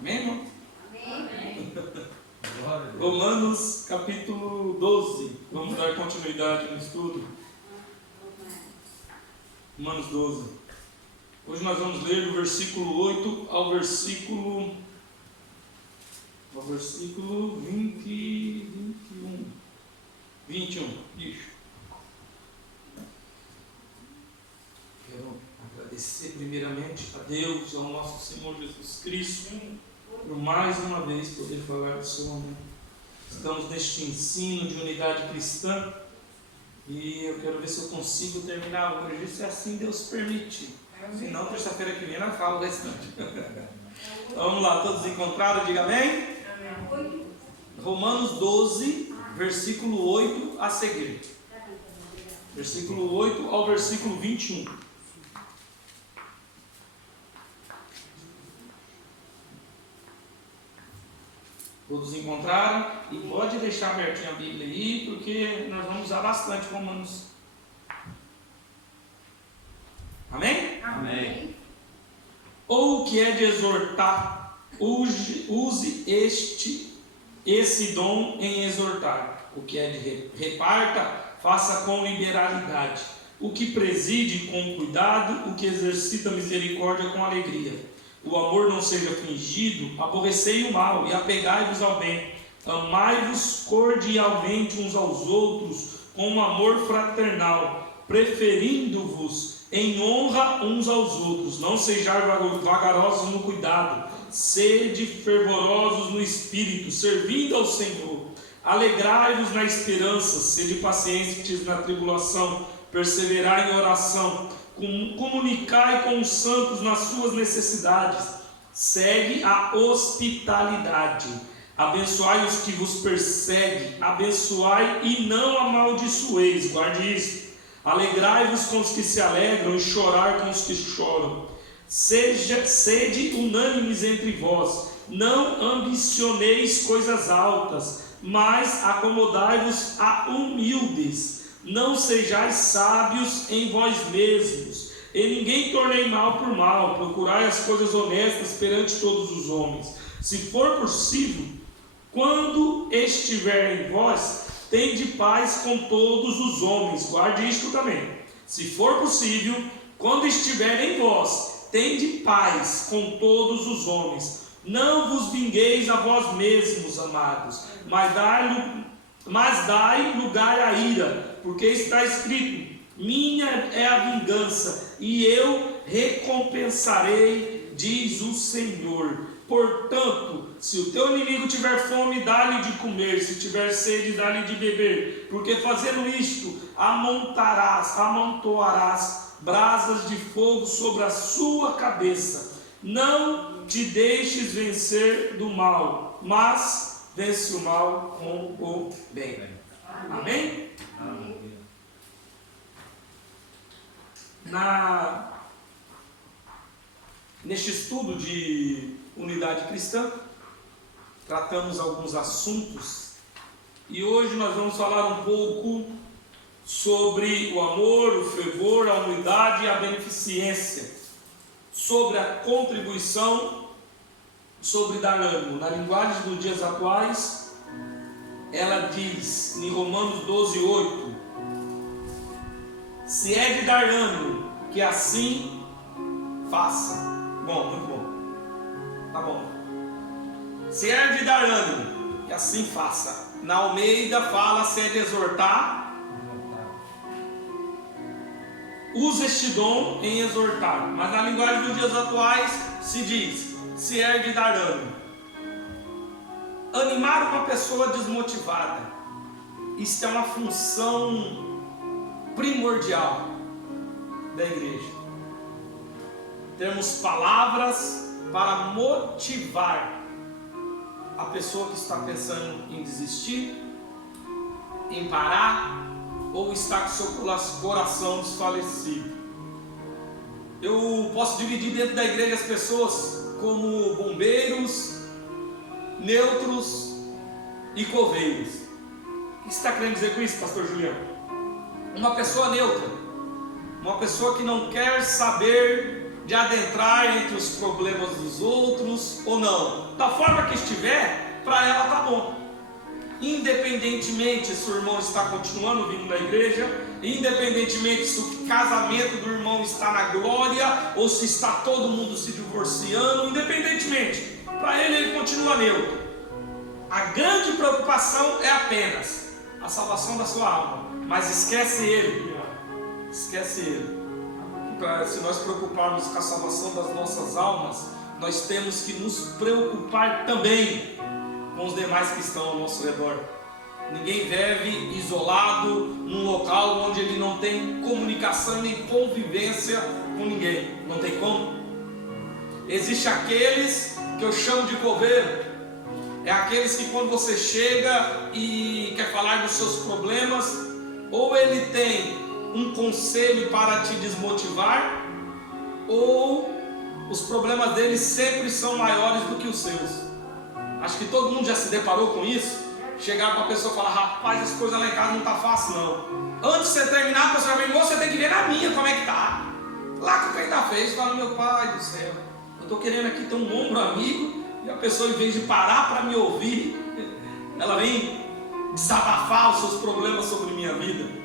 Amém, irmão? Amém. Romanos capítulo 12. Vamos dar continuidade no estudo. Romanos 12. Hoje nós vamos ler do versículo 8 ao versículo 21. Isso. Quero agradecer primeiramente a Deus, ao nosso Senhor Jesus Cristo, por mais uma vez poder falar do seu nome. Estamos neste ensino de unidade cristã e eu quero ver se eu consigo terminar hoje, se assim Deus permitir. Se não, terça-feira que vem eu falo o restante. Então, vamos lá, todos encontraram? Diga amém? Romanos 12, versículo 8 a seguir. Versículo 8 ao versículo 21. Todos encontraram? E pode deixar abertinha a Bíblia aí, porque nós vamos usar bastante Romanos. Amém? Amém. Ou o que é de exortar, use esse dom em exortar. O que é de reparta, faça com liberalidade. O que preside com cuidado, o que exercita misericórdia com alegria. O amor não seja fingido, aborrecei o mal e apegai-vos ao bem. Amai-vos cordialmente uns aos outros com um amor fraternal, preferindo-vos em honra uns aos outros. Não sejais vagarosos no cuidado, sede fervorosos no espírito, servindo ao Senhor. Alegrai-vos na esperança, sede pacientes na tribulação, perseverai em oração. Comunicai com os santos nas suas necessidades. Segue a hospitalidade. Abençoai os que vos perseguem. Abençoai e não amaldiçoeis. Guarde isso. Alegrai-vos com os que se alegram e chorar com os que choram. Sede unânimes entre vós. Não ambicioneis coisas altas, mas acomodai-vos a humildes. Não sejais sábios em vós mesmos, e ninguém tornei mal por mal. Procurai as coisas honestas perante todos os homens. Se for possível, quando estiver em vós, tende paz com todos os homens. Guarde isto também. Se for possível, quando estiver em vós, tende paz com todos os homens. Não vos vingueis a vós mesmos, amados, mas dai lugar à ira, porque está escrito: minha é a vingança, e eu recompensarei, diz o Senhor. Portanto, se o teu inimigo tiver fome, dá-lhe de comer, se tiver sede, dá-lhe de beber, porque fazendo isto, amontoarás brasas de fogo sobre a sua cabeça. Não te deixes vencer do mal, mas vence o mal com o bem. Amém? Amém. Neste estudo de unidade cristã, tratamos alguns assuntos e hoje nós vamos falar um pouco sobre o amor, o fervor, a unidade e a beneficência, sobre a contribuição, sobre dar ânimo. Na linguagem dos dias atuais, ela diz em Romanos 12, 8: se é de dar ânimo, que assim faça. Bom, muito bom. Tá bom. Se é de dar ânimo, que assim faça. Na Almeida fala: se é de exortar, use este dom em exortar. Mas na linguagem dos dias atuais se diz: se é de dar ânimo. Animar uma pessoa desmotivada, isto é uma função primordial da igreja. Temos palavras para motivar a pessoa que está pensando em desistir, em parar, ou está com seu coração desfalecido. Eu posso dividir dentro da igreja as pessoas como bombeiros, neutros e coveiros. O que você está querendo dizer com isso, pastor Juliano? Uma pessoa neutra, uma pessoa que não quer saber de adentrar entre os problemas dos outros ou não. Da forma que estiver, para ela tá bom. Independentemente se o irmão está continuando vindo na igreja, independentemente se o casamento do irmão está na glória ou se está todo mundo se divorciando, independentemente, para ele continua neutro. A grande preocupação é apenas a salvação da sua alma, mas esquece ele. Se nós preocuparmos com a salvação das nossas almas, nós temos que nos preocupar também com os demais que estão ao nosso redor. Ninguém vive isolado num local onde ele não tem comunicação nem convivência com ninguém. Não tem como. Existem aqueles que eu chamo de coveiro. É aqueles que quando você chega e quer falar dos seus problemas, ou ele tem um conselho para te desmotivar, ou os problemas dele sempre são maiores do que os seus. Acho que todo mundo já se deparou com isso. Chegar para a pessoa e falar: rapaz, as coisas lá em casa não tá fácil não. Antes de você terminar, a pessoa vai: você tem que ver na minha como é que tá. Lá que o peito tá feio, você fala: meu pai do céu, eu estou querendo aqui ter um ombro amigo. E a pessoa, em vez de parar para me ouvir, ela vem desabafar os seus problemas sobre minha vida.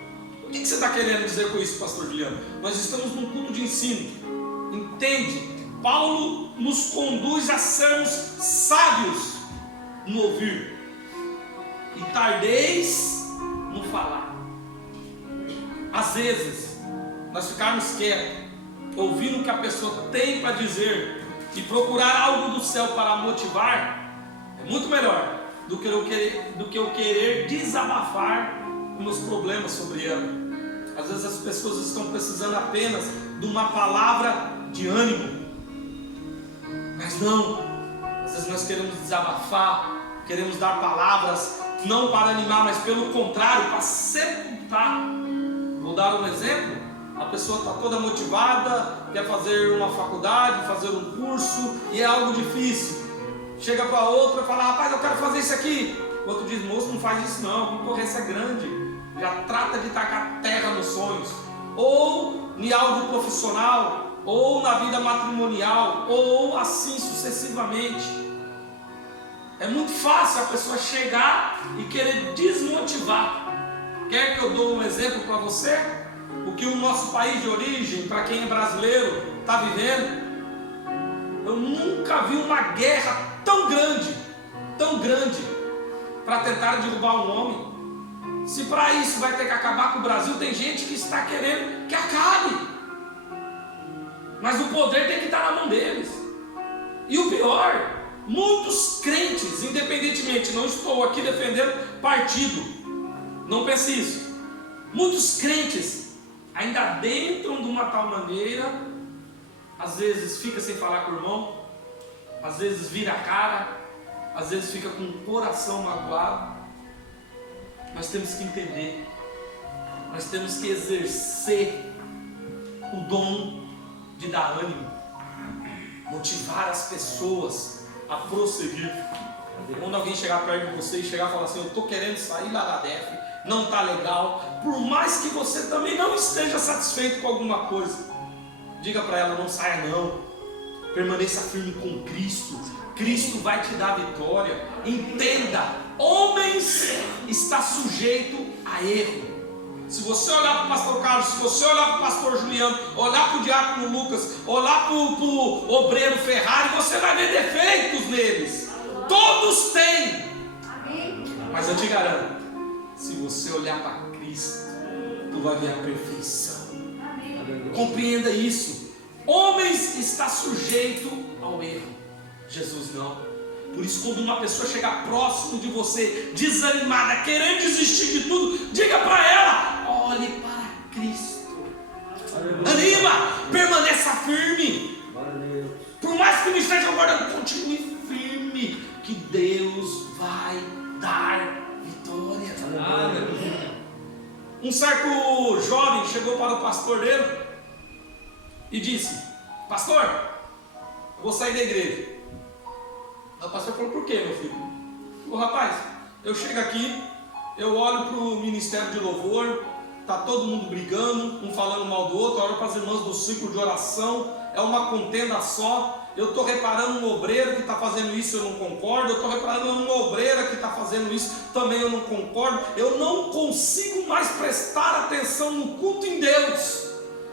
O que você está querendo dizer com isso, pastor Juliano? Nós estamos num culto de ensino. Entende? Paulo nos conduz a sermos sábios no ouvir e tardeis no falar. Às vezes, nós ficarmos quietos, ouvindo o que a pessoa tem para dizer e procurar algo do céu para motivar, é muito melhor do que eu querer desabafar meus problemas sobre ela. Às vezes as pessoas estão precisando apenas de uma palavra de ânimo, mas não. Às vezes nós queremos desabafar, queremos dar palavras não para animar, mas pelo contrário, para sepultar. Vou dar um exemplo. A pessoa está toda motivada, quer fazer uma faculdade, fazer um curso, e é algo difícil. Chega para outra e fala: rapaz, eu quero fazer isso aqui. O outro diz: moço, não faz isso não, a concorrência é grande. Já trata de tacar terra nos sonhos. Ou em algo profissional, ou na vida matrimonial, ou assim sucessivamente. É muito fácil a pessoa chegar e querer desmotivar. Quer que eu dou um exemplo para você? O que o nosso país de origem, para quem é brasileiro, está vivendo. Eu nunca vi uma guerra tão grande, para tentar derrubar um homem. Se para isso vai ter que acabar com o Brasil, tem gente que está querendo que acabe. Mas o poder tem que estar na mão deles. E o pior, muitos crentes, independentemente, não estou aqui defendendo partido, não pense isso. Muitos crentes ainda adentram de uma tal maneira, às vezes fica sem falar com o irmão, às vezes vira a cara, às vezes fica com o coração magoado. Nós temos que entender, nós temos que exercer o dom de dar ânimo, motivar as pessoas a prosseguir. Quando alguém chegar perto de você e chegar e falar assim: eu estou querendo sair lá da DEF, não está legal, por mais que você também não esteja satisfeito com alguma coisa, diga para ela: não saia não, permaneça firme com Cristo, Cristo vai te dar vitória. Entenda, homens está sujeito a erro. Se você olhar para o pastor Carlos, se você olhar para o pastor Juliano, olhar para o diácono Lucas, olhar para o obreiro Ferrari, você vai ver defeitos neles. Todos têm. Mas eu te garanto, se você olhar para Cristo, tu vai ver a perfeição. Compreenda isso. Homens está sujeito ao erro, Jesus não. Por isso, quando uma pessoa chegar próximo de você, desanimada, querendo desistir de tudo, diga para ela: olhe para Cristo. Anima, permaneça firme. Por mais que me esteja guardando, continue firme, que Deus vai dar vitória. Um certo jovem chegou para o pastor dele e disse: pastor, eu vou sair da igreja. O pastor falou: por quê, meu filho? Ô rapaz, eu chego aqui, eu olho para o ministério de louvor, está todo mundo brigando, um falando mal do outro, eu olho para as irmãs do ciclo de oração, é uma contenda só. Eu estou reparando um obreiro que está fazendo isso, eu não concordo. Eu estou reparando uma obreira que está fazendo isso, também eu não concordo. Eu não consigo mais prestar atenção no culto em Deus,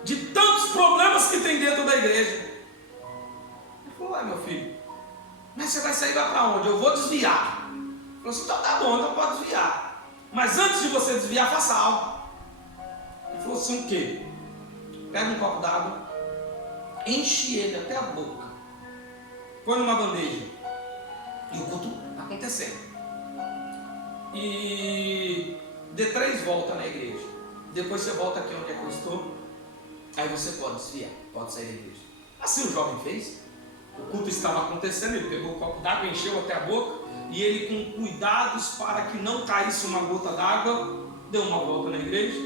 de tantos problemas que tem dentro da igreja. Ele falou: ué, meu filho, mas você vai sair para onde? Eu vou desviar. Ele falou assim: então tá bom, então pode desviar. Mas antes de você desviar, faça algo. Ele falou assim: o quê? Pega um copo d'água, enche ele até a boca, põe numa bandeja, e o culto está acontecendo. E dê 3 voltas na igreja. Depois você volta aqui onde é que eu estou. Aí você pode desviar, pode sair da igreja. Assim o jovem fez. O culto estava acontecendo, ele pegou o copo d'água, encheu até a boca, e ele, com cuidados para que não caísse uma gota d'água, deu uma volta na igreja,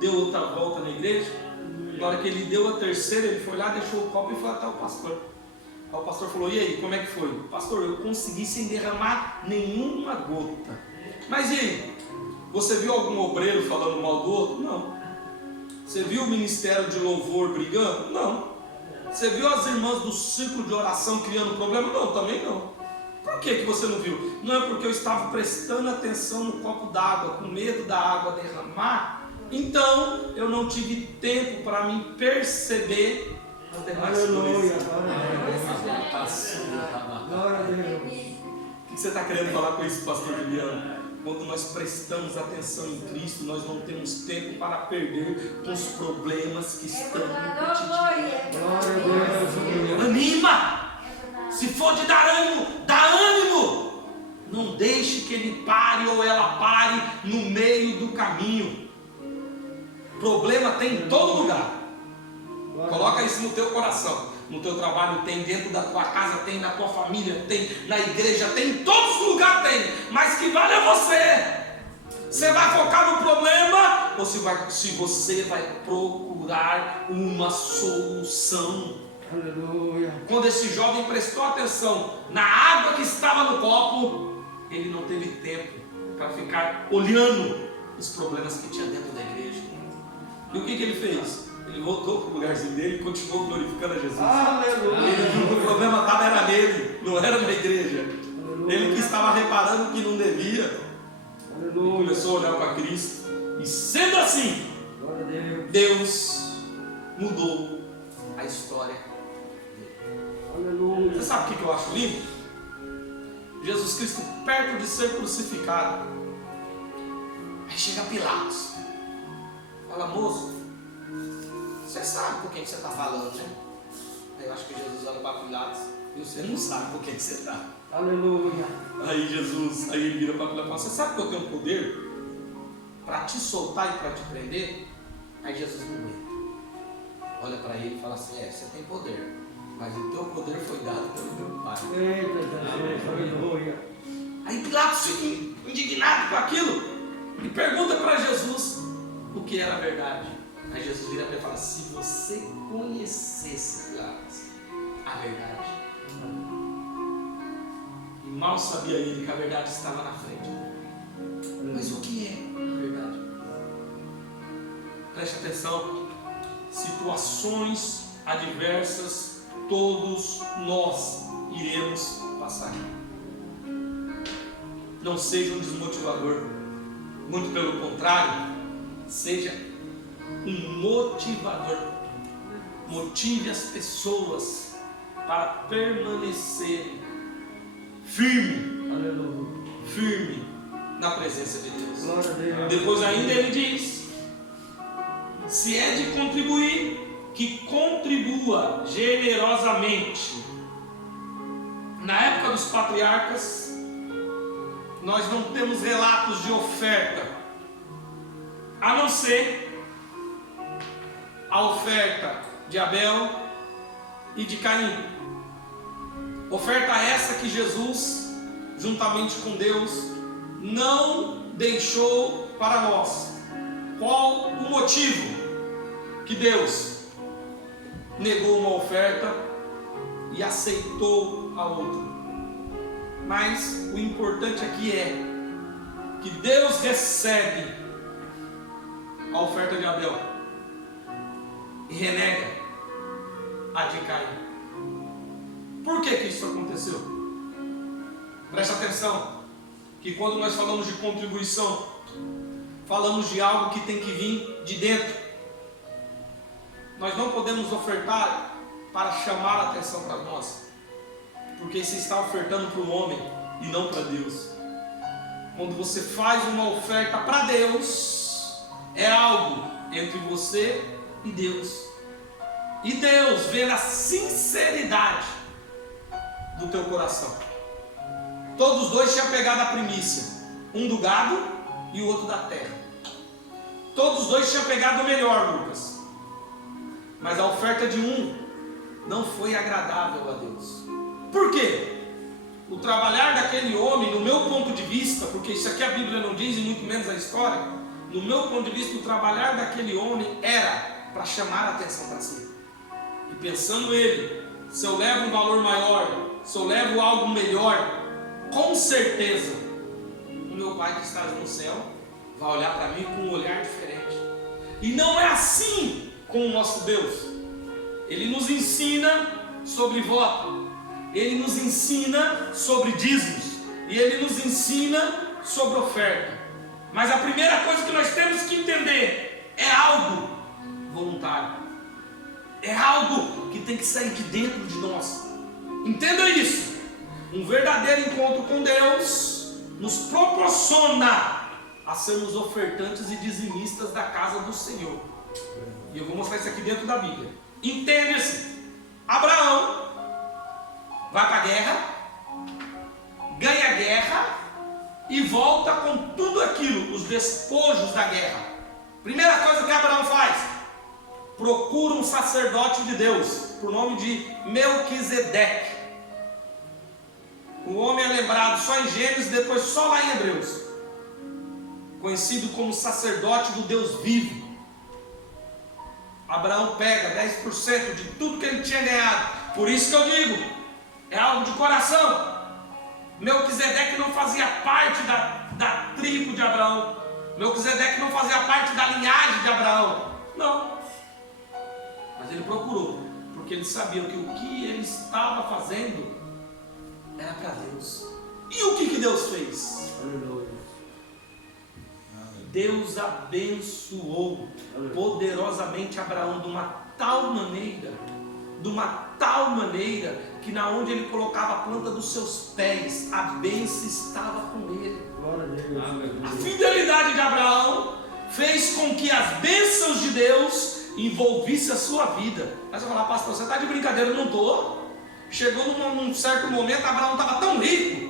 deu outra volta na igreja. Na hora que ele deu a terceira, ele foi lá, deixou o copo e foi até o pastor. Aí o pastor falou: e aí, como é que foi? Pastor, eu consegui sem derramar nenhuma gota. Mas e aí? Você viu algum obreiro falando mal do outro? Não. Você viu o ministério de louvor brigando? Não. Você viu as irmãs do círculo de oração criando problema? Não, também não. Por que você não viu? Não é porque eu estava prestando atenção no copo d'água, com medo da água derramar. Então eu não tive tempo para me perceber as demais coisas. Glória a Deus. O que você está querendo falar com isso, pastor Juliano? Quando nós prestamos atenção em Cristo, nós não temos tempo para perder com os problemas que estão no cotidiano. Anima! Se for de dar ânimo, dá ânimo! Não deixe que ele pare ou ela pare no meio do caminho. Problema tem em todo lugar. Coloca isso no teu coração. No teu trabalho tem, dentro da tua casa tem, na tua família tem, na igreja tem, em todos os lugares tem. Mas que vale é você. Você vai focar no problema ou se você vai procurar uma solução? Aleluia. Quando esse jovem prestou atenção na água que estava no copo, ele não teve tempo para ficar olhando os problemas que tinha dentro da igreja. E o que ele fez? Ele voltou para o lugarzinho dele e continuou glorificando a Jesus. Aleluia. Ele viu que o problema estava era nele, não era na igreja. Aleluia. Ele que estava reparando que não devia. Ele Aleluia. começou a olhar para Cristo. E sendo assim, Glória a Deus. Deus mudou a história dele. Aleluia. Você sabe o que eu acho lindo? Jesus Cristo perto de ser crucificado. Aí chega Pilatos. Fala: moço, você sabe por quem você está falando, né? Aí eu acho que Jesus olha para Pilatos: e você não sabe por quem você está. Aleluia. Aí ele vira para Pilatos e fala: você sabe que eu tenho poder para te soltar e para te prender? Aí Jesus não aguenta. Olha para ele e fala assim: você tem poder, mas o teu poder foi dado pelo meu Pai. Eita Jesus. Aleluia. Aí Pilatos fica indignado com aquilo e pergunta para Jesus o que era a verdade. Aí Jesus vira para ele e fala: se você conhecesse, Pilatos, a verdade. E mal sabia ele que a verdade estava na frente. Mas o que é a verdade? Preste atenção. Situações adversas todos nós iremos passar. Não seja um desmotivador. Muito pelo contrário, seja um motivador. Motive as pessoas para permanecerem firme na presença de Deus. Glória a Deus. Depois ainda ele diz: se é de contribuir, que contribua generosamente. Na época dos patriarcas, nós não temos relatos de oferta, a não ser a oferta de Abel e de Caim. Oferta essa que Jesus, juntamente com Deus, não deixou para nós. Qual o motivo que Deus negou uma oferta e aceitou a outra? Mas o importante aqui é que Deus recebe a oferta de Abel e renega a de Caim. Por que isso aconteceu? Presta atenção, que quando nós falamos de contribuição, falamos de algo que tem que vir de dentro. Nós não podemos ofertar para chamar a atenção para nós, porque você está ofertando para o homem e não para Deus. Quando você faz uma oferta para Deus, é algo entre você e Deus. E Deus vê na sinceridade do teu coração. Todos os dois tinham pegado a primícia, um do gado e o outro da terra. Todos os dois tinham pegado o melhor, Lucas. Mas a oferta de um não foi agradável a Deus. Por quê? O trabalhar daquele homem, no meu ponto de vista, porque isso aqui a Bíblia não diz e muito menos a história, no meu ponto de vista, o trabalhar daquele homem era para chamar a atenção para si. E pensando ele, se eu levo um valor maior, se eu levo algo melhor, com certeza o meu Pai que está no céu vai olhar para mim com um olhar diferente. E não é assim com o nosso Deus. Ele nos ensina sobre voto, Ele nos ensina sobre dízimos, e Ele nos ensina sobre oferta. Mas a primeira coisa que nós temos que entender é algo voluntário, é algo que tem que sair de dentro de nós. Entenda isso. Um verdadeiro encontro com Deus nos proporciona a sermos ofertantes e dizimistas da casa do Senhor. E eu vou mostrar isso aqui dentro da Bíblia. Entende-se, Abraão vai para a guerra, ganha a guerra e volta com tudo aquilo, os despojos da guerra. Primeira coisa que Abraão faz: procura um sacerdote de Deus, por nome de Melquisedeque. O homem é lembrado só em Gênesis, depois só lá em Hebreus, conhecido como sacerdote do Deus vivo. Abraão pega 10% de tudo que ele tinha ganhado. Por isso que eu digo, é algo de coração. Melquisedeque não fazia parte da tribo de Abraão. Melquisedeque não fazia parte da linhagem de Abraão. Não. Mas ele procurou, porque ele sabia que o que ele estava fazendo era para Deus. E o que Deus fez? Deus abençoou poderosamente Abraão de uma tal maneira, que na onde ele colocava a planta dos seus pés, a bênção estava com ele. A fidelidade de Abraão fez com que as bênçãos de Deus envolvissem a sua vida. Mas eu vou falar, pastor, você está de brincadeira? Eu não estou. Chegou num certo momento, Abraão estava tão rico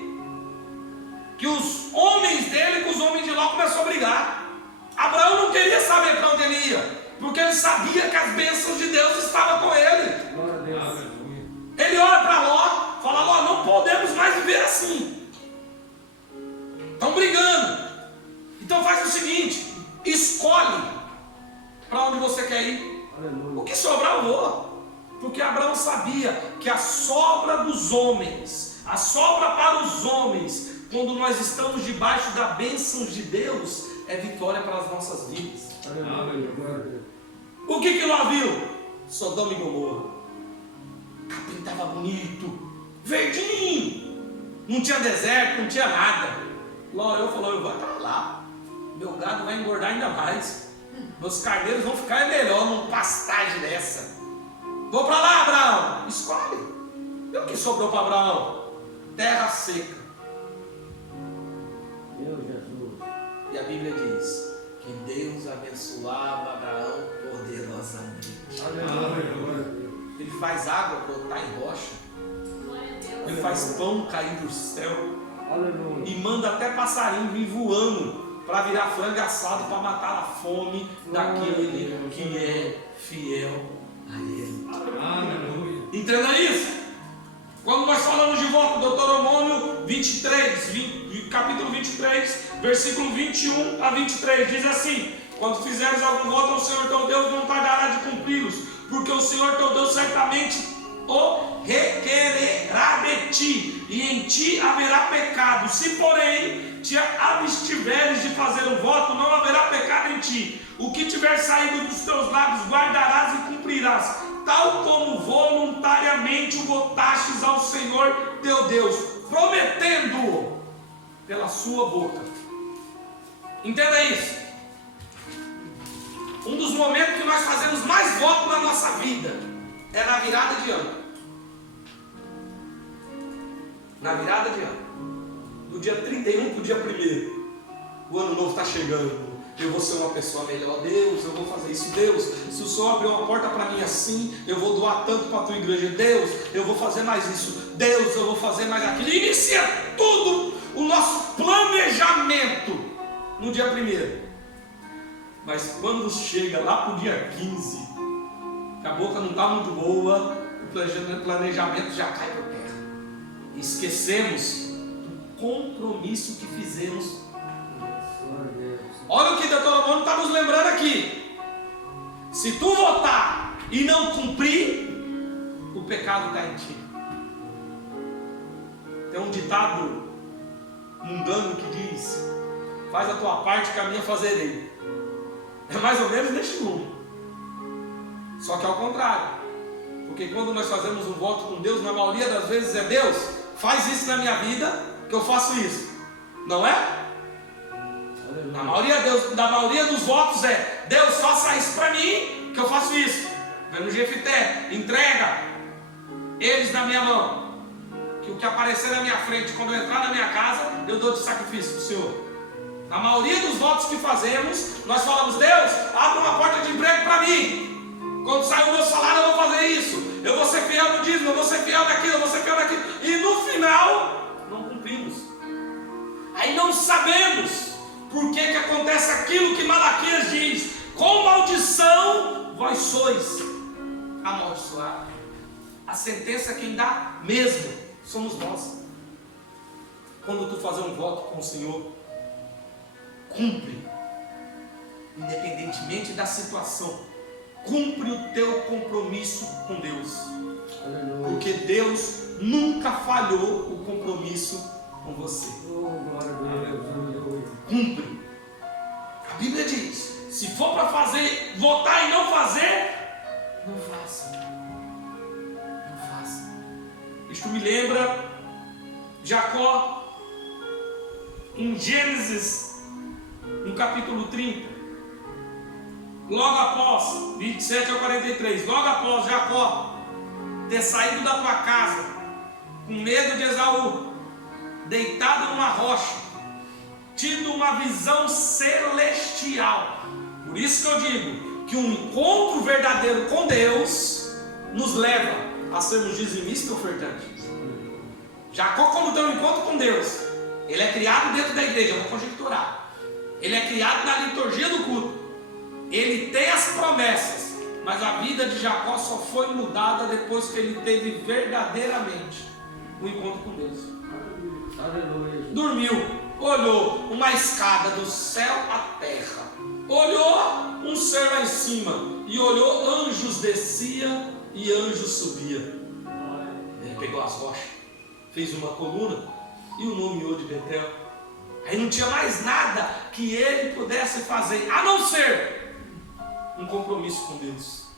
que os homens dele com os homens de Ló começaram a brigar. Abraão não queria saber para onde ele ia, porque ele sabia que as bênçãos de Deus estavam com ele. Ele olha para Ló, fala: Ló, não podemos mais viver assim. Estão brigando. Então faz o seguinte: escolhe para onde você quer ir. O que sobrar eu vou. Porque Abraão sabia que a sobra dos homens, a sobra para os homens, quando nós estamos debaixo da bênção de Deus, é vitória para as nossas vidas. O que Ló viu? Sodoma e Gomorra. Capim estava bonito, verdinho, não tinha deserto, não tinha nada. Ló olhou e falou: eu vou estar lá, meu gado vai engordar ainda mais, meus carneiros vão ficar melhor numa pastagem dessa. Vou para lá, Abraão. Escolhe. E o que sobrou para Abraão? Terra seca. Meu Jesus. E a Bíblia diz que Deus abençoava Abraão poderosamente. Aleluia. Ele faz água brotar em rocha. Ele faz pão cair do céu. Aleluia. E manda até passarinho vir voando para virar frango assado, para matar a fome daquele que é fiel a Ele. Aleluia. Entenda isso? Quando nós falamos de voto, Deuteronômio 23, capítulo 23, versículo 21 a 23, diz assim: quando fizeres algum voto ao Senhor teu Deus, não tardará de cumpri-los, porque o Senhor teu Deus certamente o requererá de ti, e em ti haverá pecado. Se porém te abstiveres de fazer um voto, não haverá pecado em ti. O que tiver saído dos teus lábios guardarás e cumprirás. tal como voluntariamente o votastes ao Senhor teu Deus, prometendo-o pela sua boca. Entenda isso. Um dos momentos que nós fazemos mais voto na nossa vida é na virada de ano. Na virada de ano. Do dia 31 para o dia 1º. O ano novo está chegando. Eu vou ser uma pessoa melhor. Deus, eu vou fazer isso. Deus, se o Senhor abrir uma porta para mim assim, eu vou doar tanto para a tua igreja. Deus, eu vou fazer mais isso. Deus, eu vou fazer mais aquilo. Inicia tudo o nosso planejamento no dia 1º. Mas quando chega lá para o dia 15, que a boca não está muito boa, o planejamento já cai por terra. E esquecemos do compromisso que fizemos. Olha o que Deuteronômio está nos lembrando aqui. Se tu votar e não cumprir, o pecado está em ti. Tem um ditado mundano que diz: faz a tua parte que a minha fazerei. É mais ou menos neste mundo. Só que ao contrário. Porque quando nós fazemos um voto com Deus, na maioria das vezes é: Deus, faz isso na minha vida, que eu faço isso. Não é? Na maioria dos votos é: Deus, faça isso para mim, que eu faço isso. Vendo Jefité, entrega eles na minha mão, que o que aparecer na minha frente, quando eu entrar na minha casa, eu dou de sacrifício para o Senhor. Na maioria dos votos que fazemos, nós falamos: Deus, abre uma porta de emprego para mim. Quando sair o meu salário, eu vou fazer isso. Eu vou ser fiel no dízimo, eu vou ser fiel naquilo, eu vou ser fiel naquilo. E no final, não cumprimos. Aí não sabemos por que acontece aquilo que Malaquias diz: com maldição vós sois amaldiçoados. A sentença quem dá mesmo somos nós. Quando tu fazer um voto com o Senhor, cumpre, independentemente da situação. Cumpre o teu compromisso com Deus. Aleluia. Porque Deus nunca falhou o compromisso com você. Oh, glória a Deus. Aleluia. Cumpre. A Bíblia diz: se for para fazer, votar e não fazer, não faça. Não faça. Isto me lembra Jacó em Gênesis, no capítulo 30. Logo após, 27 ao 43, logo após Jacó ter saído da tua casa, com medo de Esaú, deitado numa rocha, tido uma visão celestial. Por isso que eu digo que um encontro verdadeiro com Deus nos leva a sermos dizimistas e ofertantes. Jacó, quando tem um encontro com Deus, ele é criado dentro da igreja, eu vou conjecturar. Ele é criado na liturgia do culto. Ele tem as promessas, mas a vida de Jacó só foi mudada depois que ele teve verdadeiramente um encontro com Deus. Aleluia. Dormiu, olhou uma escada do céu à terra, olhou um ser lá em cima e olhou anjos descia e anjos subia. Ele pegou as rochas, fez uma coluna e o nomeou de Betel. Aí não tinha mais nada que ele pudesse fazer, a não ser um compromisso com Deus.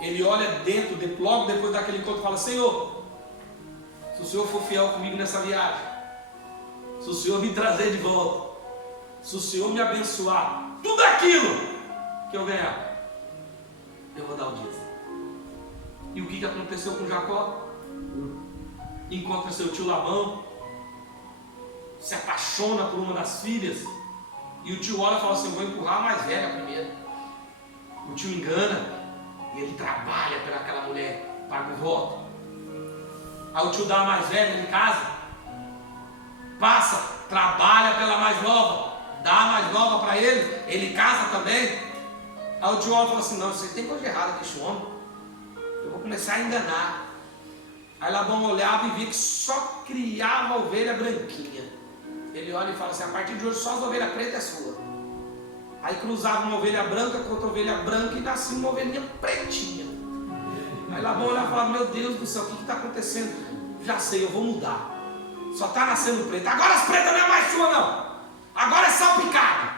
Ele olha dentro, logo depois daquele encontro, e fala: Senhor, se o Senhor for fiel comigo nessa viagem, se o Senhor me trazer de volta, se o Senhor me abençoar, tudo aquilo que eu ganhar, eu vou dar o dízimo. E o que aconteceu com Jacó? Encontra seu tio Labão, se apaixona por uma das filhas, e o tio olha e fala assim: vou empurrar a mais velha primeiro. O tio engana, e ele trabalha pelaquela mulher, paga o voto. Aí o tio dá a mais velha, ele casa, passa, trabalha pela mais nova, dá a mais nova para ele casa também. Aí o tio olha e fala assim: não, você tem coisa errada com esse homem, eu vou começar a enganar. Aí Labão olhava e via que só criava ovelha branquinha. Ele olha e fala assim: a partir de hoje só as ovelhas pretas é sua. Aí cruzava uma ovelha branca com outra ovelha branca e nascia uma ovelhinha pretinha. Aí Labão olhava e falava: meu Deus do céu, o que está acontecendo? Já sei, eu vou mudar. Só está nascendo preta. Agora as pretas não é mais sua não. Agora é salpicada.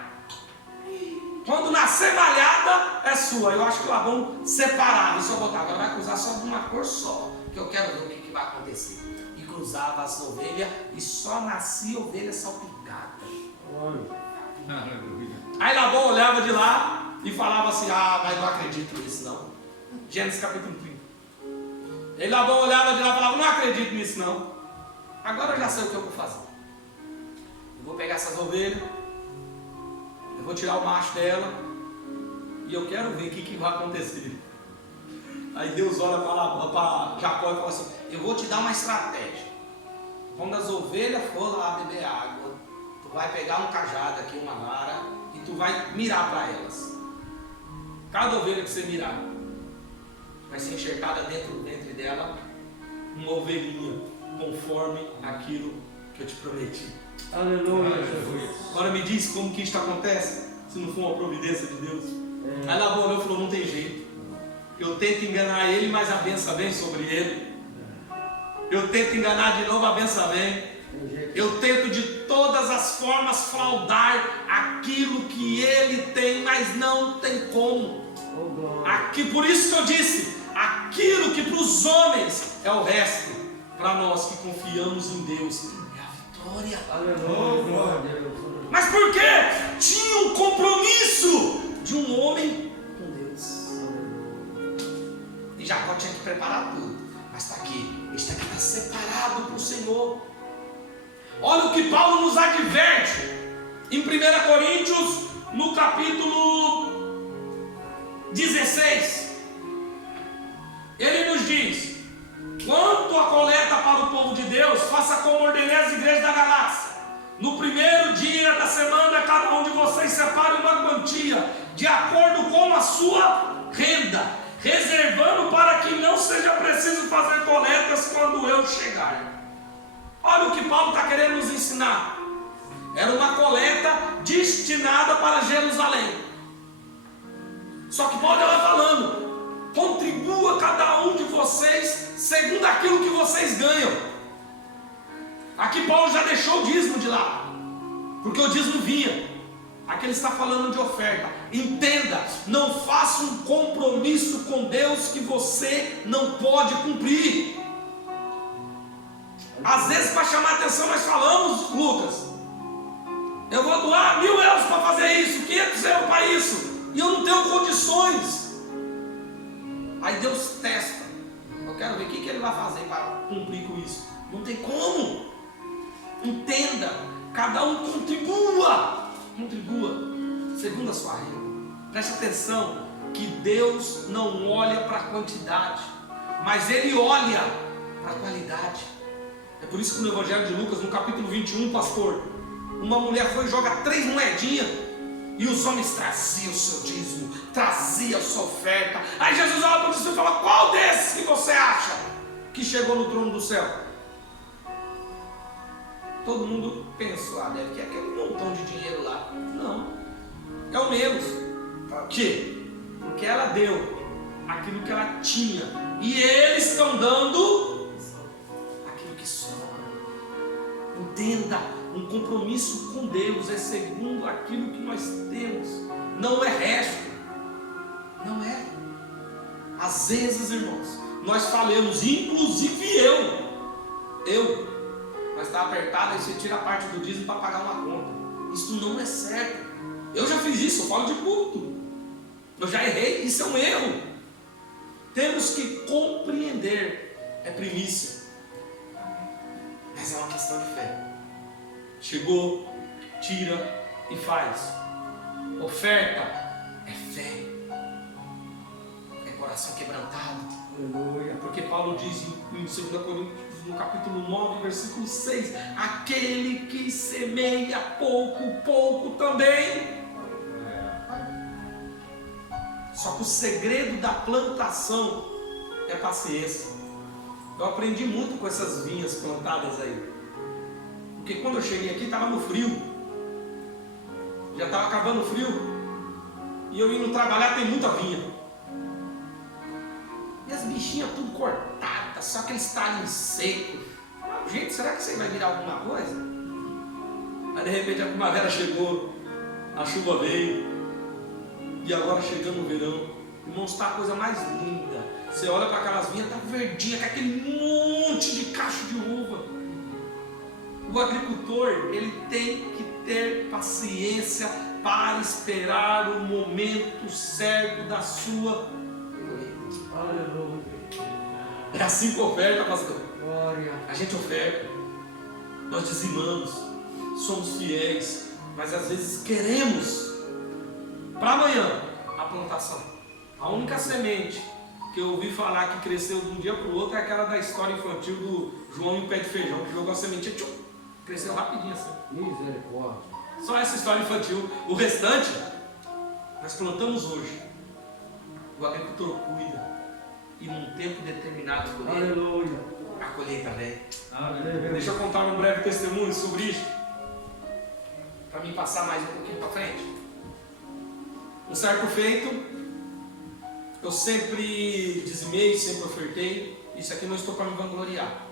Quando nascer malhada, é sua. Eu acho que lá vão separar. E só botar, agora vai cruzar só de uma cor só. Que eu quero ver o que vai acontecer. E cruzava as ovelhas e só nascia ovelha salpicada. Aí Labão olhava de lá e falava assim: ah, mas não acredito nisso não. Gênesis capítulo 30. Aí Labão olhava de lá e falava: não acredito nisso não. Agora eu já sei o que eu vou fazer. Eu vou pegar essas ovelhas, eu vou tirar o macho dela e eu quero ver o que vai acontecer. Aí Deus olha para Jacó e fala assim: eu vou te dar uma estratégia. Quando as ovelhas for lá beber água, tu vai pegar um cajado aqui, uma vara, e tu vai mirar para elas. Cada ovelha que você mirar vai ser enxertada dentro dela uma ovelhinha, conforme aquilo que eu te prometi. Aleluia, Jesus. Agora me diz como que isto acontece, se não for uma providência de Deus. Aí Labão olhou e falou: não tem jeito. Eu tento enganar ele, mas a benção vem sobre ele. Eu tento enganar de novo, a benção vem. Eu tento de todas as formas fraudar aquilo que ele tem, mas não tem como. Aqui, por isso que eu disse: aquilo que para os homens é o resto, para nós que confiamos em Deus é a vitória. Aleluia. Mas por quê? Tinha um compromisso de um homem com Deus. E Jacó tinha que preparar tudo. Mas está aqui, este aqui está separado para o Senhor. Olha o que Paulo nos adverte em 1 Coríntios, no capítulo 16. Ele nos diz: quanto à coleta para o povo de Deus, faça como ordenei às igrejas da Galácia. No primeiro dia da semana, cada um de vocês separe uma quantia, de acordo com a sua renda, reservando para que não seja preciso fazer coletas quando eu chegar. Olha o que Paulo está querendo nos ensinar. Era uma coleta destinada para Jerusalém. Só que Paulo estava falando: contribua cada um de vocês segundo aquilo que vocês ganham. Aqui Paulo já deixou o dízimo de lá, porque o dízimo vinha. Aqui ele está falando de oferta. Entenda, não faça um compromisso com Deus que você não pode cumprir. Às vezes, para chamar a atenção, nós falamos: Lucas, eu vou doar 1.000 euros para fazer isso, 500 euros para isso, e eu não tenho condições. Aí Deus testa. Eu quero ver o que ele vai fazer para cumprir com isso. Não tem como. Entenda, cada um contribua segundo a sua renda. Preste atenção que Deus não olha para a quantidade, mas Ele olha para a qualidade. É por isso que no Evangelho de Lucas, no capítulo 21, pastor, uma mulher foi jogar 3 moedinhas e os homens traziam o seu dízimo, traziam a sua oferta. Aí Jesus olha para você e fala: qual desses que você acha que chegou no trono do céu? Todo mundo pensou: ah, deve ter aquele montão de dinheiro lá. Não, é o menos. Por quê? Porque ela deu aquilo que ela tinha, e eles estão dando aquilo que sobra. Entenda, um compromisso com Deus é segundo aquilo que nós temos, não é resto. Não é. Às vezes, irmãos, nós falamos, inclusive eu, mas está apertado, aí você tira a parte do dízimo para pagar uma conta. Isso não é certo. Eu já fiz isso, eu falo de culto. Eu já errei, isso é um erro. Temos que compreender. É primícia, mas é uma questão de fé. Chegou, tira e faz. Oferta é fé, é coração quebrantado. Aleluia. Porque Paulo diz em 2 Coríntios, no capítulo 9, versículo 6: aquele que semeia pouco, pouco também. Só que o segredo da plantação é paciência. Eu aprendi muito com essas vinhas plantadas aí. Porque quando eu cheguei aqui estava no frio. Já estava acabando o frio. E eu indo trabalhar, tem muita vinha. E as bichinhas tudo cortadas, só aqueles talinhos secos. Gente, será que isso aí vai virar alguma coisa? Aí de repente a primavera chegou, a chuva veio, E agora chegando o verão, irmãos, está a coisa mais linda. Você olha para aquelas vinhas, está verdinha, com aquele monte de cacho de uva. O agricultor, ele tem que ter paciência para esperar o momento certo da sua colheita. Aleluia. É assim que oferta, pastor. Glória. A gente oferta, nós dizimamos, somos fiéis, mas às vezes queremos para amanhã a plantação. A única semente que eu ouvi falar que cresceu de um dia para o outro é aquela da história infantil do João e o pé de feijão, que jogou a sementinha, tchum, cresceu rapidinho assim. Misericórdia. Só essa história infantil. O restante, nós plantamos hoje. O agricultor cuida. E num tempo determinado Aleluia. a colheita vem. Aleluia. Deixa eu contar um breve testemunho sobre isso. Para mim passar mais um pouquinho para frente. Um certo feito, eu sempre dizimei, sempre ofertei. Isso aqui não estou para me vangloriar.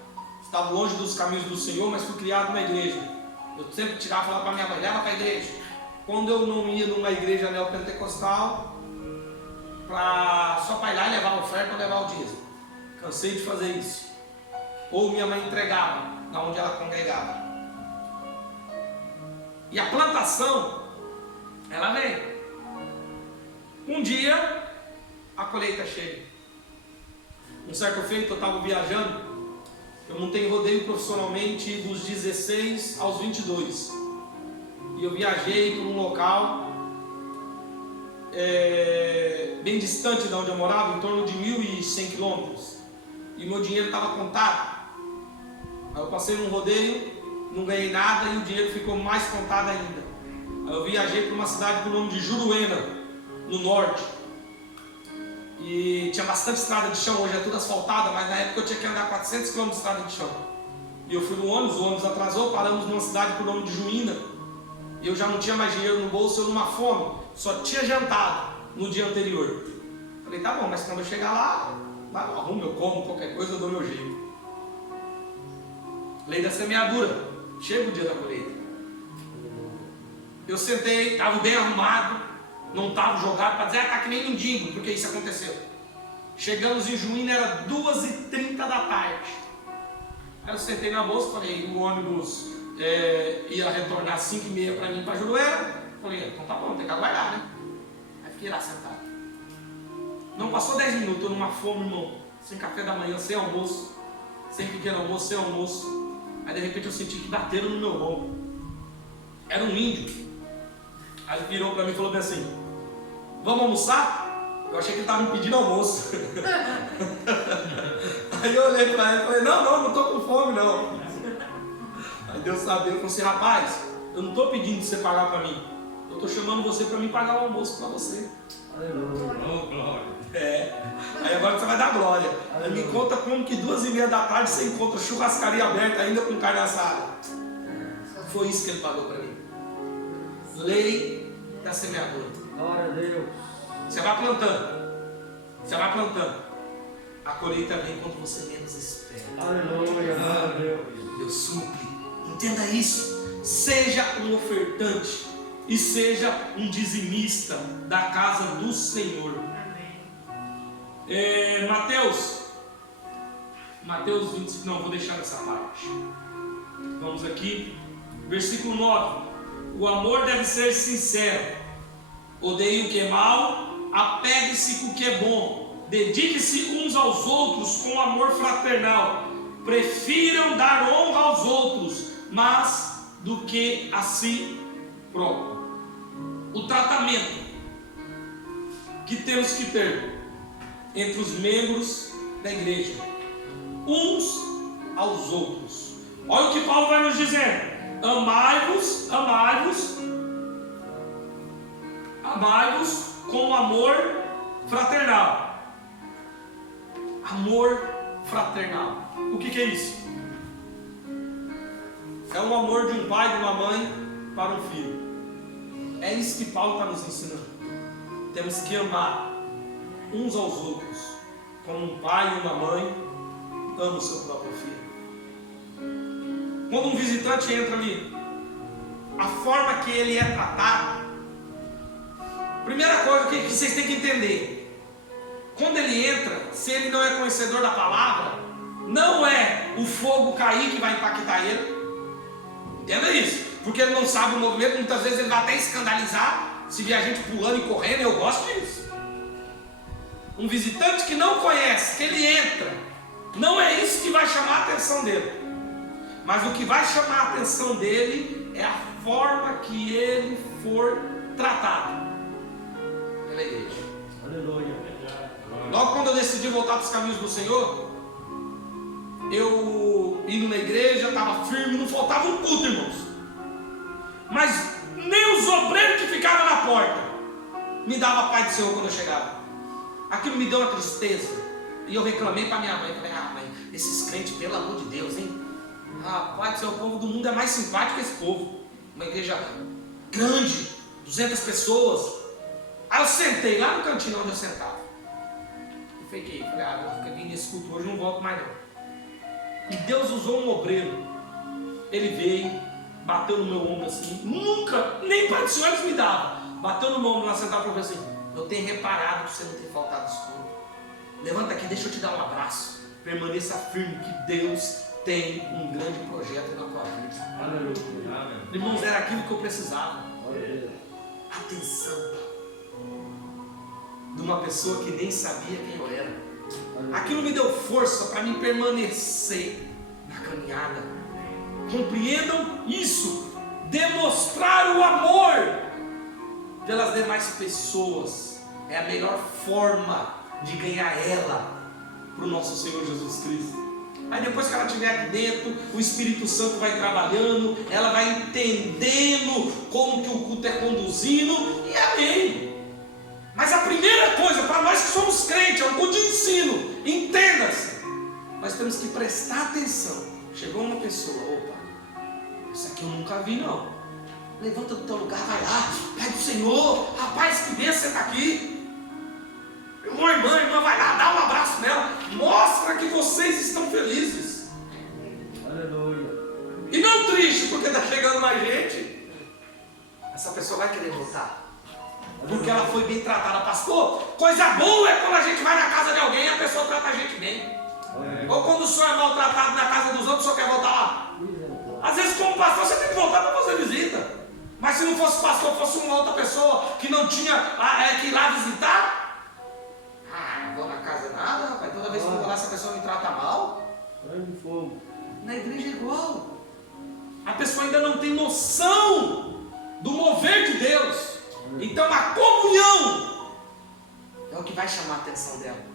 Estava longe dos caminhos do Senhor, mas fui criado na igreja. Eu sempre tirava e falava para minha mãe, leva para a igreja. Quando eu não ia numa igreja neopentecostal, só para ir lá e levar a oferta ou levar o dízimo. Cansei de fazer isso. Ou minha mãe entregava, na onde ela congregava. E a plantação, ela vem. Um dia, a colheita chega. Um certo feito, eu estava viajando. Eu montei rodeio profissionalmente dos 16 aos 22. E eu viajei para um local bem distante de onde eu morava, em torno de 1.100 quilômetros. E meu dinheiro estava contado. Aí eu passei num rodeio, não ganhei nada e o dinheiro ficou mais contado ainda. Aí eu viajei para uma cidade com o nome de Juruena, no norte. E tinha bastante estrada de chão, hoje é tudo asfaltada, mas na época eu tinha que andar 400 km de estrada de chão. E eu fui no ônibus, o ônibus atrasou, paramos numa cidade com o nome de Juína. E eu já não tinha mais dinheiro no bolso, eu numa fome, só tinha jantado no dia anterior. Falei, tá bom, mas quando eu chegar lá eu arrumo, eu como, qualquer coisa eu dou meu jeito. Lei da semeadura, chega o dia da colheita. Eu sentei, estava bem arrumado, não estava jogado para dizer, tá que nem mendigo, porque isso aconteceu. Chegamos em Juína, era 2h30 da tarde. Aí eu sentei na bolsa, falei, o ônibus ia retornar às 5h30 para mim para Juruena. Falei, então tá bom, tem que aguardar, né? Aí fiquei lá sentado. Não passou 10 minutos, eu numa fome, irmão, sem café da manhã, sem almoço, sem pequeno almoço, sem almoço. Aí de repente eu senti que bateram no meu ombro. Era um índio. Aí ele virou para mim e falou bem assim, vamos almoçar? Eu achei que ele estava me pedindo almoço. Aí eu olhei para ele e falei, não estou com fome não. Aí Deus sabia, eu falei assim, rapaz, eu não estou pedindo para você pagar para mim. Eu estou chamando você para mim pagar o almoço para você. Aleluia. Oh, glória. Aí agora você vai dar glória. Aí me conta como que 2h30 da tarde você encontra churrascaria aberta ainda com carne assada. Foi isso que ele pagou para mim. Lei da semeadura. Glória a Deus. Você vai plantando. Você vai plantando. A colheita vem quando você menos espera. Aleluia. Glória a Deus. Deus supre. Entenda isso. Seja um ofertante e seja um dizimista da casa do Senhor. Mateus 25, não, vou deixar essa parte. Vamos aqui, versículo 9. O amor deve ser sincero. Odeie o que é mal, apegue-se com o que é bom. Dedique-se uns aos outros com amor fraternal. Prefiram dar honra aos outros, mas do que a si próprio. O tratamento que temos que ter entre os membros da igreja, uns aos outros. Olha o que Paulo vai nos dizendo: amai-vos com amor fraternal. Amor fraternal. O que é isso? É o amor de um pai e de uma mãe para um filho. É isso que Paulo está nos ensinando. Temos que amar uns aos outros, como um pai e uma mãe ama o seu próprio filho. Quando um visitante entra ali, a forma que ele é tratado Primeira coisa que vocês têm que entender: quando ele entra, se ele não é conhecedor da palavra, não é o fogo cair que vai impactar ele. Entenda isso, porque ele não sabe o movimento. Muitas vezes ele vai até escandalizar se vê a gente pulando e correndo. Eu gosto disso. Um visitante que não conhece, que ele entra, não é isso que vai chamar a atenção dele. Mas o que vai chamar a atenção dele é a forma que ele for tratado pela igreja. Aleluia. Logo quando eu decidi voltar para os caminhos do Senhor, eu indo na igreja, estava firme, não faltava um culto, irmãos. Mas nem os obreiros que ficavam na porta me davam a paz do Senhor quando eu chegava. Aquilo me deu uma tristeza. E eu reclamei para minha mãe, falei: mãe, esses crentes, pelo amor de Deus, hein? Rapaz do céu, o povo do mundo é mais simpático que esse povo. Uma igreja grande, 200 pessoas. Aí eu sentei lá no cantinho onde eu sentava. E fiquei, falei: vou ficar aqui nesse culto hoje, não volto mais não. E Deus usou um obreiro. Ele veio, bateu no meu ombro assim. Nunca, nem para os senhores me dava. Bateu no meu ombro lá sentado e falou assim: eu tenho reparado que você não tem faltado escuro. Levanta aqui, deixa eu te dar um abraço. Permaneça firme que Deus tem um grande projeto na tua vida. Aleluia. Irmãos, era aquilo que eu precisava. Atenção de uma pessoa que nem sabia quem eu era. Aquilo me deu força para mim permanecer na caminhada. Compreendam isso. Demonstrar o amor pelas demais pessoas é a melhor forma de ganhar ela para o nosso Senhor Jesus Cristo. Aí depois que ela estiver aqui dentro, o Espírito Santo vai trabalhando, ela vai entendendo como que o culto é conduzido, e amém. Mas a primeira coisa, para nós que somos crentes, é um culto de ensino, entenda-se, nós temos que prestar atenção. Chegou uma pessoa: opa, isso aqui eu nunca vi não. Levanta do teu lugar, vai lá, Pai do Senhor, rapaz, que bênção, você está aqui. Irmã, vai lá, dá um abraço nela, mostra que vocês estão felizes. Aleluia. E não triste, porque está chegando mais gente. Essa pessoa vai querer voltar, porque ela foi bem tratada. Pastor, coisa boa é quando a gente vai na casa de alguém e a pessoa trata a gente bem. Ou quando o senhor é maltratado na casa dos outros, o senhor quer voltar lá. Às vezes, como pastor, você tem que voltar para fazer visita. Mas se não fosse pastor, fosse uma outra pessoa que não tinha que ir lá visitar, não vou na casa nada, rapaz. Toda vez que eu vou lá, essa pessoa me trata mal. Na igreja é igual. A pessoa ainda não tem noção do mover de Deus. Então a comunhão é o que vai chamar a atenção dela.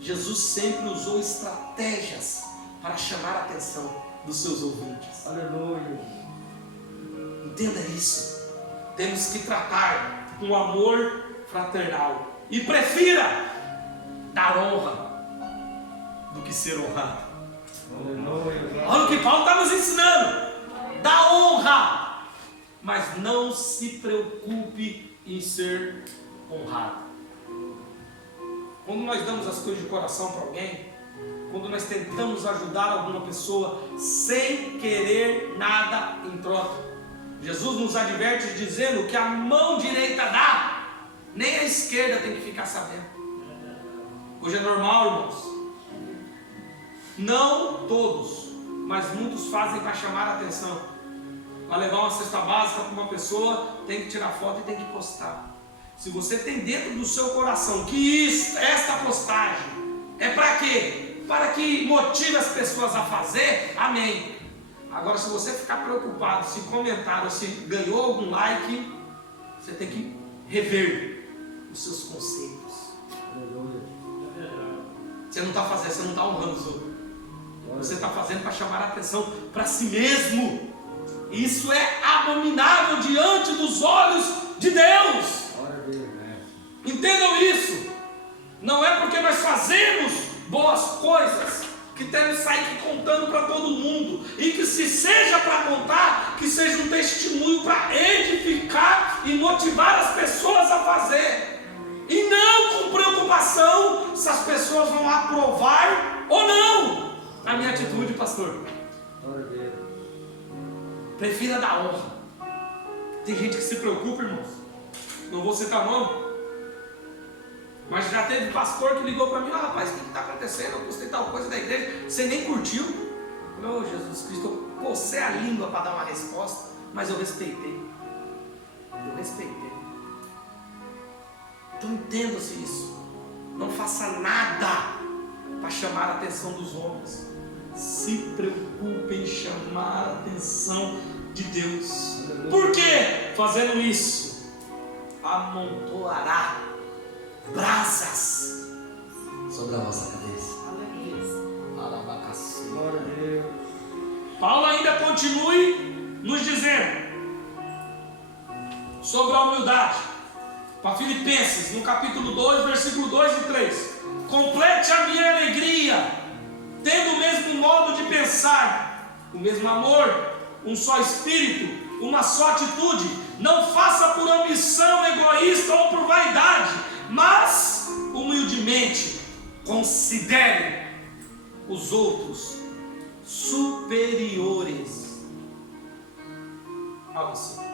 Jesus sempre usou estratégias para chamar a atenção dos seus ouvintes. Aleluia. Entenda isso. Temos que tratar com amor fraternal. E prefira dar honra do que ser honrado. Aleluia. Olha o que Paulo está nos ensinando. Dá honra, mas não se preocupe em ser honrado. Quando nós damos as coisas de coração para alguém, quando nós tentamos ajudar alguma pessoa sem querer nada em troca, Jesus nos adverte dizendo que a mão direita dá, nem a esquerda tem que ficar sabendo. Hoje é normal, irmãos. Não todos, mas muitos fazem para chamar a atenção. Para levar uma cesta básica para uma pessoa, tem que tirar foto e tem que postar. Se você tem dentro do seu coração que esta postagem é para quê? Para que motive as pessoas a fazer, amém. Agora, se você ficar preocupado se comentaram, se ganhou algum like, você tem que rever os seus conceitos. Você não está fazendo, você não está honrando os outros. Você está fazendo para chamar a atenção para si mesmo. Isso é abominável diante dos olhos de Deus. Entendam isso. Não é porque nós fazemos boas coisas que temos que sair aqui contando para todo mundo. E que se seja para contar, que seja um testemunho para edificar e motivar as pessoas a fazer. E não com preocupação se as pessoas vão aprovar ou não a minha atitude, pastor. Prefira dar honra. Tem gente que se preocupa, irmãos. Não vou citar nome. Mas já teve pastor que ligou para mim: rapaz, o que está acontecendo? Eu postei tal coisa da igreja, você nem curtiu. Eu falei: ô Jesus Cristo, eu cocei a língua para dar uma resposta, mas eu respeitei. Eu respeitei. Então entenda-se isso. Não faça nada para chamar a atenção dos homens. Se preocupe em chamar a atenção de Deus. Por quê? Fazendo isso, amontoará brasas sobre a vossa cabeça. Alabacaçu. Glória a Deus. Paulo ainda continue nos dizendo sobre a humildade. Para Filipenses, no capítulo 2, versículo 2 e 3. Complete a minha alegria, tendo o mesmo modo de pensar, o mesmo amor, um só espírito, uma só atitude. Não faça por ambição egoísta ou por vaidade, mas humildemente considere os outros superiores a você.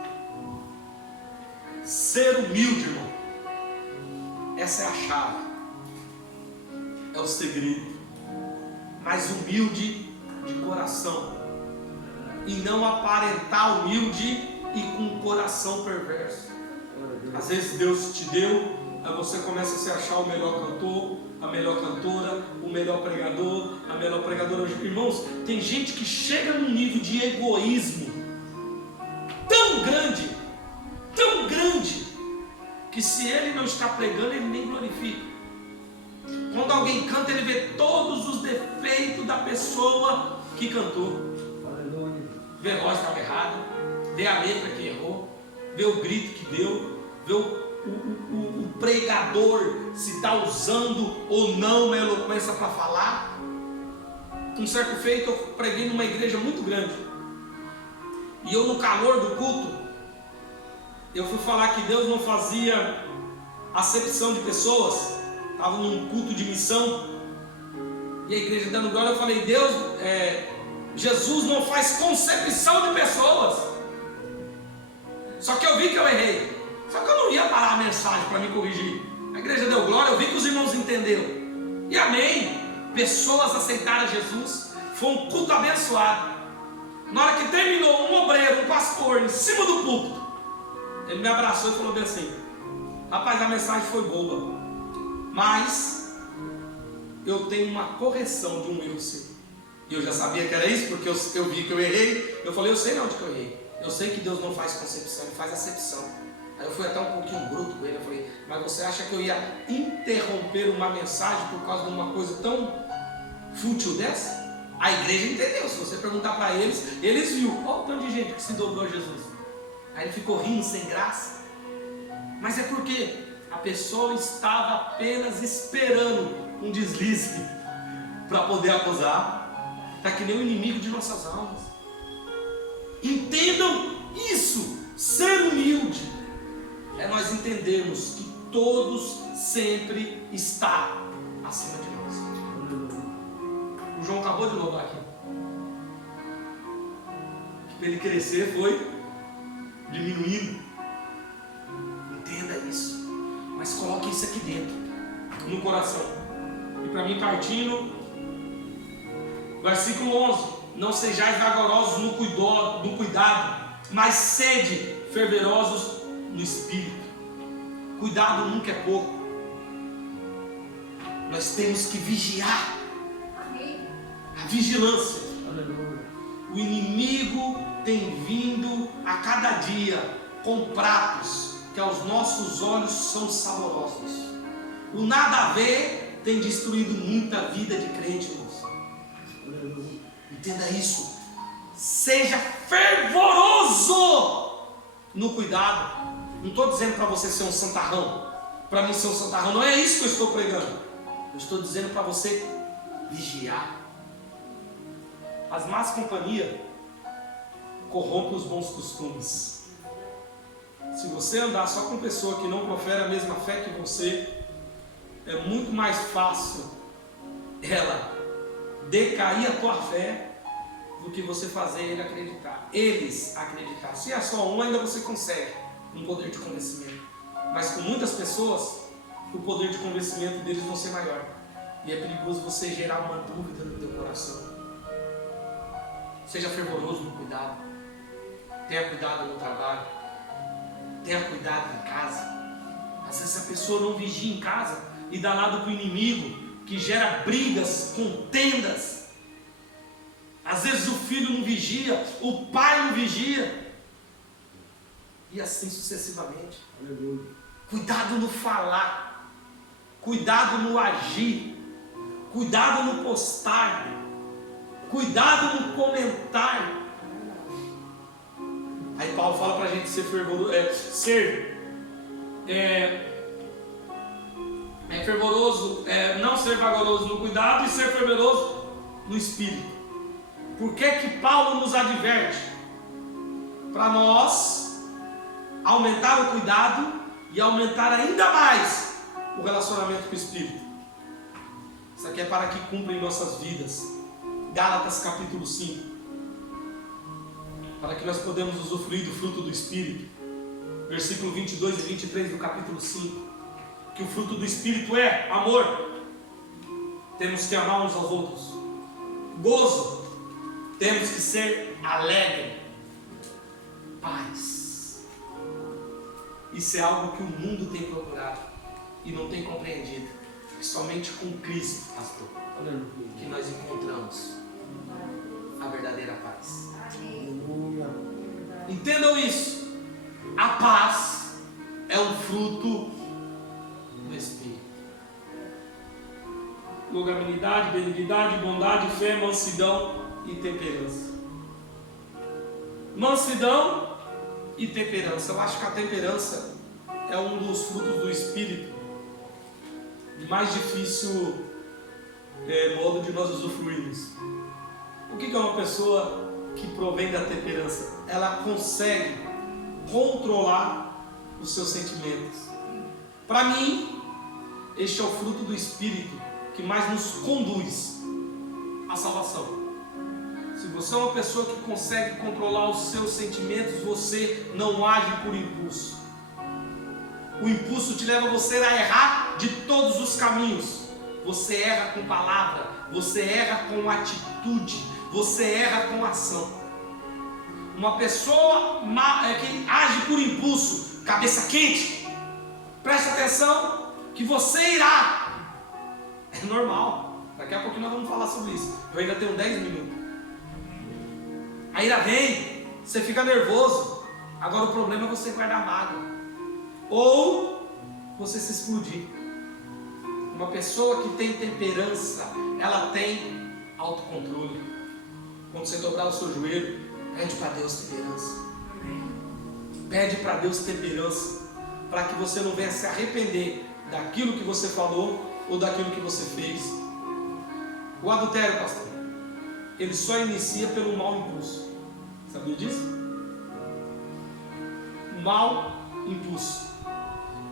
Ser humilde, irmão, essa é a chave, é o segredo. Mas humilde de coração, e não aparentar humilde e com um coração perverso. Às vezes Deus te deu, aí você começa a se achar o melhor cantor, a melhor cantora, o melhor pregador, a melhor pregadora. Irmãos, tem gente que chega num nível de egoísmo tão grande, que se ele não está pregando, ele nem glorifica. Quando alguém canta, ele vê todos os defeitos da pessoa que cantou. Aleluia. Vê a voz que estava errada, vê a letra que errou, vê o grito que deu, vê o pregador se está usando ou não a eloquência para falar. Um certo feito, eu preguei numa igreja muito grande, e eu, no calor do culto, eu fui falar que Deus não fazia acepção de pessoas. Estava num culto de missão, e a igreja dando glória. Eu falei: Jesus não faz concepção de pessoas. Só que eu vi que eu errei, só que eu não ia parar a mensagem para me corrigir. A igreja deu glória, eu vi que os irmãos entenderam, e amém. Pessoas aceitaram Jesus, foi um culto abençoado. Na hora que terminou, um obreiro, um pastor, em cima do púlpito, ele me abraçou e falou bem assim: rapaz, a mensagem foi boa, mas eu tenho uma correção de um erro seu. E eu já sabia que era isso, porque eu vi que eu errei. Eu falei: eu sei onde que eu errei. Eu sei que Deus não faz concepção, Ele faz acepção. Aí eu fui até um pouquinho bruto com ele. Eu falei: mas você acha que eu ia interromper uma mensagem por causa de uma coisa tão fútil dessa? A igreja entendeu. Se você perguntar para eles, eles viram. Olha o tanto de gente que se dobrou a Jesus. Aí ele ficou rindo sem graça. Mas é porque a pessoa estava apenas esperando um deslize para poder acusar. Está que nem o inimigo de nossas almas. Entendam isso. Ser humilde é nós entendermos que todos sempre está acima de nós. O João acabou de louvar aqui. Para ele crescer foi diminuindo. Entenda isso. Mas coloque isso aqui dentro, no coração. E para mim, partindo, versículo 11: não sejais vagarosos no cuidado, mas sede fervorosos no espírito. Cuidado nunca é pouco. Nós temos que vigiar. A vigilância. Aleluia. O inimigo tem vindo a cada dia com pratos que aos nossos olhos são saborosos. O nada a ver tem destruído muita vida de crente, irmãos. Aleluia. Entenda isso. Seja fervoroso no cuidado. Não estou dizendo para você ser um santarrão. Para mim ser um santarrão não é isso que eu estou pregando. Eu estou dizendo para você vigiar. As más companhias corrompem os bons costumes. Se você andar só com pessoa que não profere a mesma fé que você, é muito mais fácil ela decair a tua fé do que você fazer ele acreditar. Eles acreditar. Se é só um, ainda você consegue um poder de convencimento. Mas com muitas pessoas, o poder de convencimento deles vão ser maior. E é perigoso você gerar uma dúvida no teu coração. Seja fervoroso no cuidado. Tenha cuidado no trabalho. Tenha cuidado em casa. Às vezes a pessoa não vigia em casa e dá lado para o inimigo, que gera brigas, contendas. Às vezes o filho não vigia, o pai não vigia. E assim sucessivamente. Aleluia. Cuidado no falar. Cuidado no agir. Cuidado no postar. Cuidado no comentar. Aí Paulo fala para a gente ser fervoroso, fervoroso, não ser vagaroso no cuidado e ser fervoroso no espírito. Por que que Paulo nos adverte? Para nós aumentar o cuidado e aumentar ainda mais o relacionamento com o Espírito. Isso aqui é para que cumpra em nossas vidas. Gálatas capítulo 5. Para que nós podemos usufruir do fruto do Espírito. Versículo 22 e 23 do capítulo 5. Que o fruto do Espírito é amor. Temos que amar uns aos outros. Gozo. Temos que ser alegre. Paz. Isso é algo que o mundo tem procurado e não tem compreendido. E somente com Cristo, pastor, que nós encontramos a verdadeira paz. Aleluia. Entendam isso. A paz é um fruto do Espírito. Longanimidade, benignidade, bondade, fé, mansidão e temperança. Mansidão e temperança. Eu acho que a temperança é um dos frutos do Espírito mais difícil modo de nós usufruirmos. O que é uma pessoa que provém da temperança? Ela consegue controlar os seus sentimentos. Para mim, este é o fruto do Espírito que mais nos conduz à salvação. Se você é uma pessoa que consegue controlar os seus sentimentos, você não age por impulso. O impulso te leva você a errar de todos os caminhos. Você erra com palavra, você erra com atitude, você erra com ação. Uma pessoa que age por impulso, cabeça quente, preste atenção que você irá. É normal. Daqui a pouco nós vamos falar sobre isso. Eu ainda tenho 10 minutos. A ira vem, você fica nervoso. Agora o problema é você guardar mágoa. Ou você se explodir. Uma pessoa que tem temperança, ela tem autocontrole. Quando você dobrar o seu joelho, pede para Deus temperança. Pede para Deus temperança, para que você não venha se arrepender daquilo que você falou ou daquilo que você fez. O adultério, pastor, ele só inicia pelo mau impulso. Sabia disso? Mau impulso.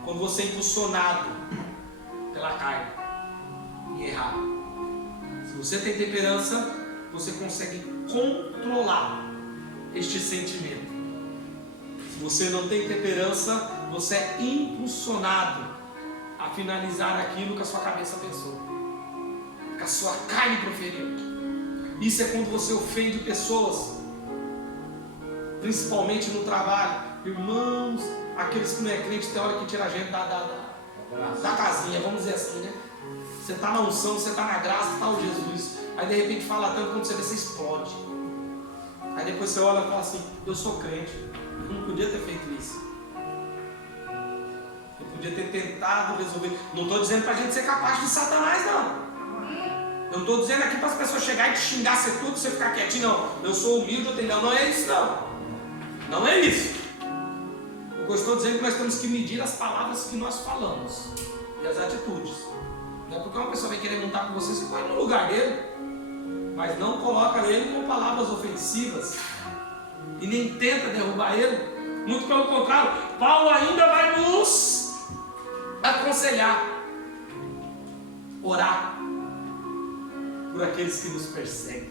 Quando você é impulsionado pela carne e errar. Se você tem temperança, você consegue controlar este sentimento. Se você não tem temperança, você é impulsionado a finalizar aquilo que a sua cabeça pensou, que a sua carne proferiu. Isso é quando você ofende pessoas, principalmente no trabalho. Irmãos, aqueles que não é crente, tem hora que tira a gente da casinha, vamos dizer assim, né? Você está na unção, você está na graça, está o Jesus. Aí de repente fala tanto, quando você vê, você explode. Aí depois você olha e fala assim: eu sou crente, eu não podia ter feito isso. Eu podia ter tentado resolver. Não estou dizendo para a gente ser capaz de Satanás, não. Eu não estou dizendo aqui para as pessoas chegarem e te xingar, ser tudo, você ficar quietinho, não. Eu sou humilde, eu tenho. Não, não é isso, não. Não é isso. O que eu estou dizendo é que nós temos que medir as palavras que nós falamos e as atitudes. Não é porque uma pessoa vai querer montar com você, você põe no lugar dele, mas não coloca ele com palavras ofensivas e nem tenta derrubar ele. Muito pelo contrário, Paulo ainda vai nos aconselhar, orar por aqueles que nos perseguem.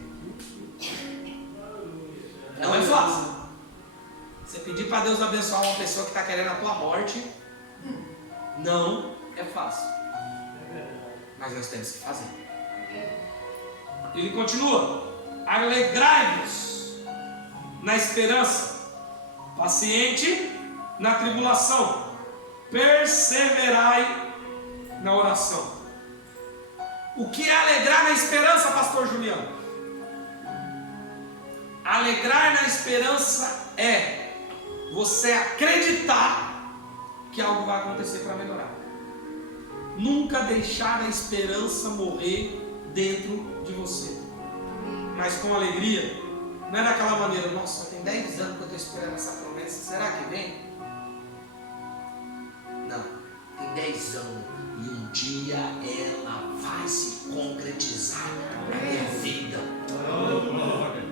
Não é fácil. Você pedir para Deus abençoar uma pessoa que está querendo a tua morte, não é fácil, mas nós temos que fazer. Ele continua: alegrai-vos na esperança, paciente na tribulação, perseverai na oração. O que é alegrar na esperança, pastor Juliano? Alegrar na esperança é você acreditar que algo vai acontecer para melhorar. Nunca deixar a esperança morrer dentro de você, mas com alegria. Não é daquela maneira: nossa, tem 10 anos que eu estou esperando essa promessa, será que vem? Não, tem 10 anos e um dia ela vai se concretizar na minha vida.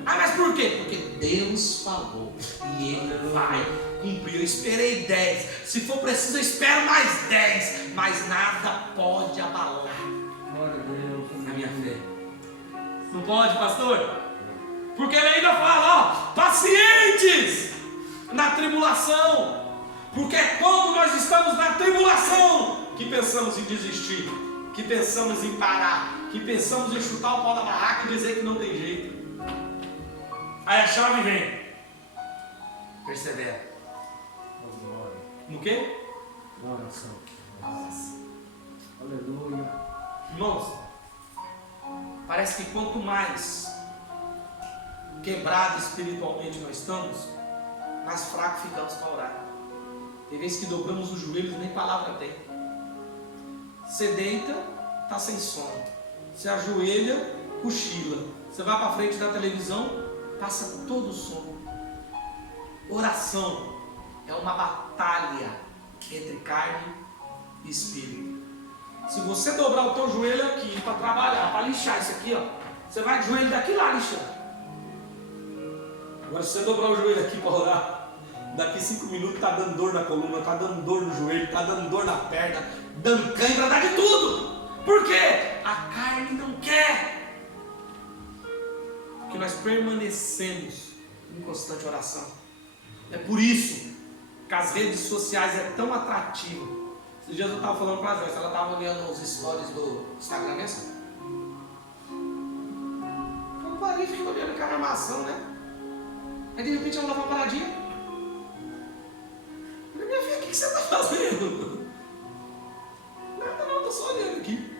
Ah, mas por quê? Porque Deus falou e Ele vai cumprir. Eu esperei 10, se for preciso eu espero mais 10, mas nada pode abalar a minha fé. Não pode, pastor? Porque Ele ainda fala: ó, pacientes na tribulação. Porque é quando nós estamos na tribulação que pensamos em desistir, que pensamos em parar, que pensamos em chutar o pau da barraca e dizer que não tem jeito. Aí a chave vem: persevera. No quê? Oração. Aleluia. Irmãos, parece que quanto mais quebrado espiritualmente nós estamos, mais fraco ficamos para orar. Tem vezes que dobramos os joelhos e nem palavra tem. Você deita, está sem sono. Você ajoelha, cochila. Você vai para frente da televisão, passa todo o sono. Oração é uma batalha entre carne e espírito. Se você dobrar o teu joelho aqui para trabalhar, para lixar isso aqui, ó, você vai de joelho daqui lá lixando. Agora, se você dobrar o joelho aqui para orar, daqui 5 minutos está dando dor na coluna, está dando dor no joelho, está dando dor na perna, dando cãibra, dá de tudo. Por quê? A carne não quer. Porque nós permanecemos em constante oração. É por isso que as redes sociais é tão atrativo. Esses dias eu estava falando com a Joyce, ela estava olhando os stories do Instagram mesmo. Eu parei e fiquei olhando aquela armação, né? Aí de repente ela dava uma paradinha. Eu falei: minha filha, o que você está fazendo? Nada não, estou só olhando aqui.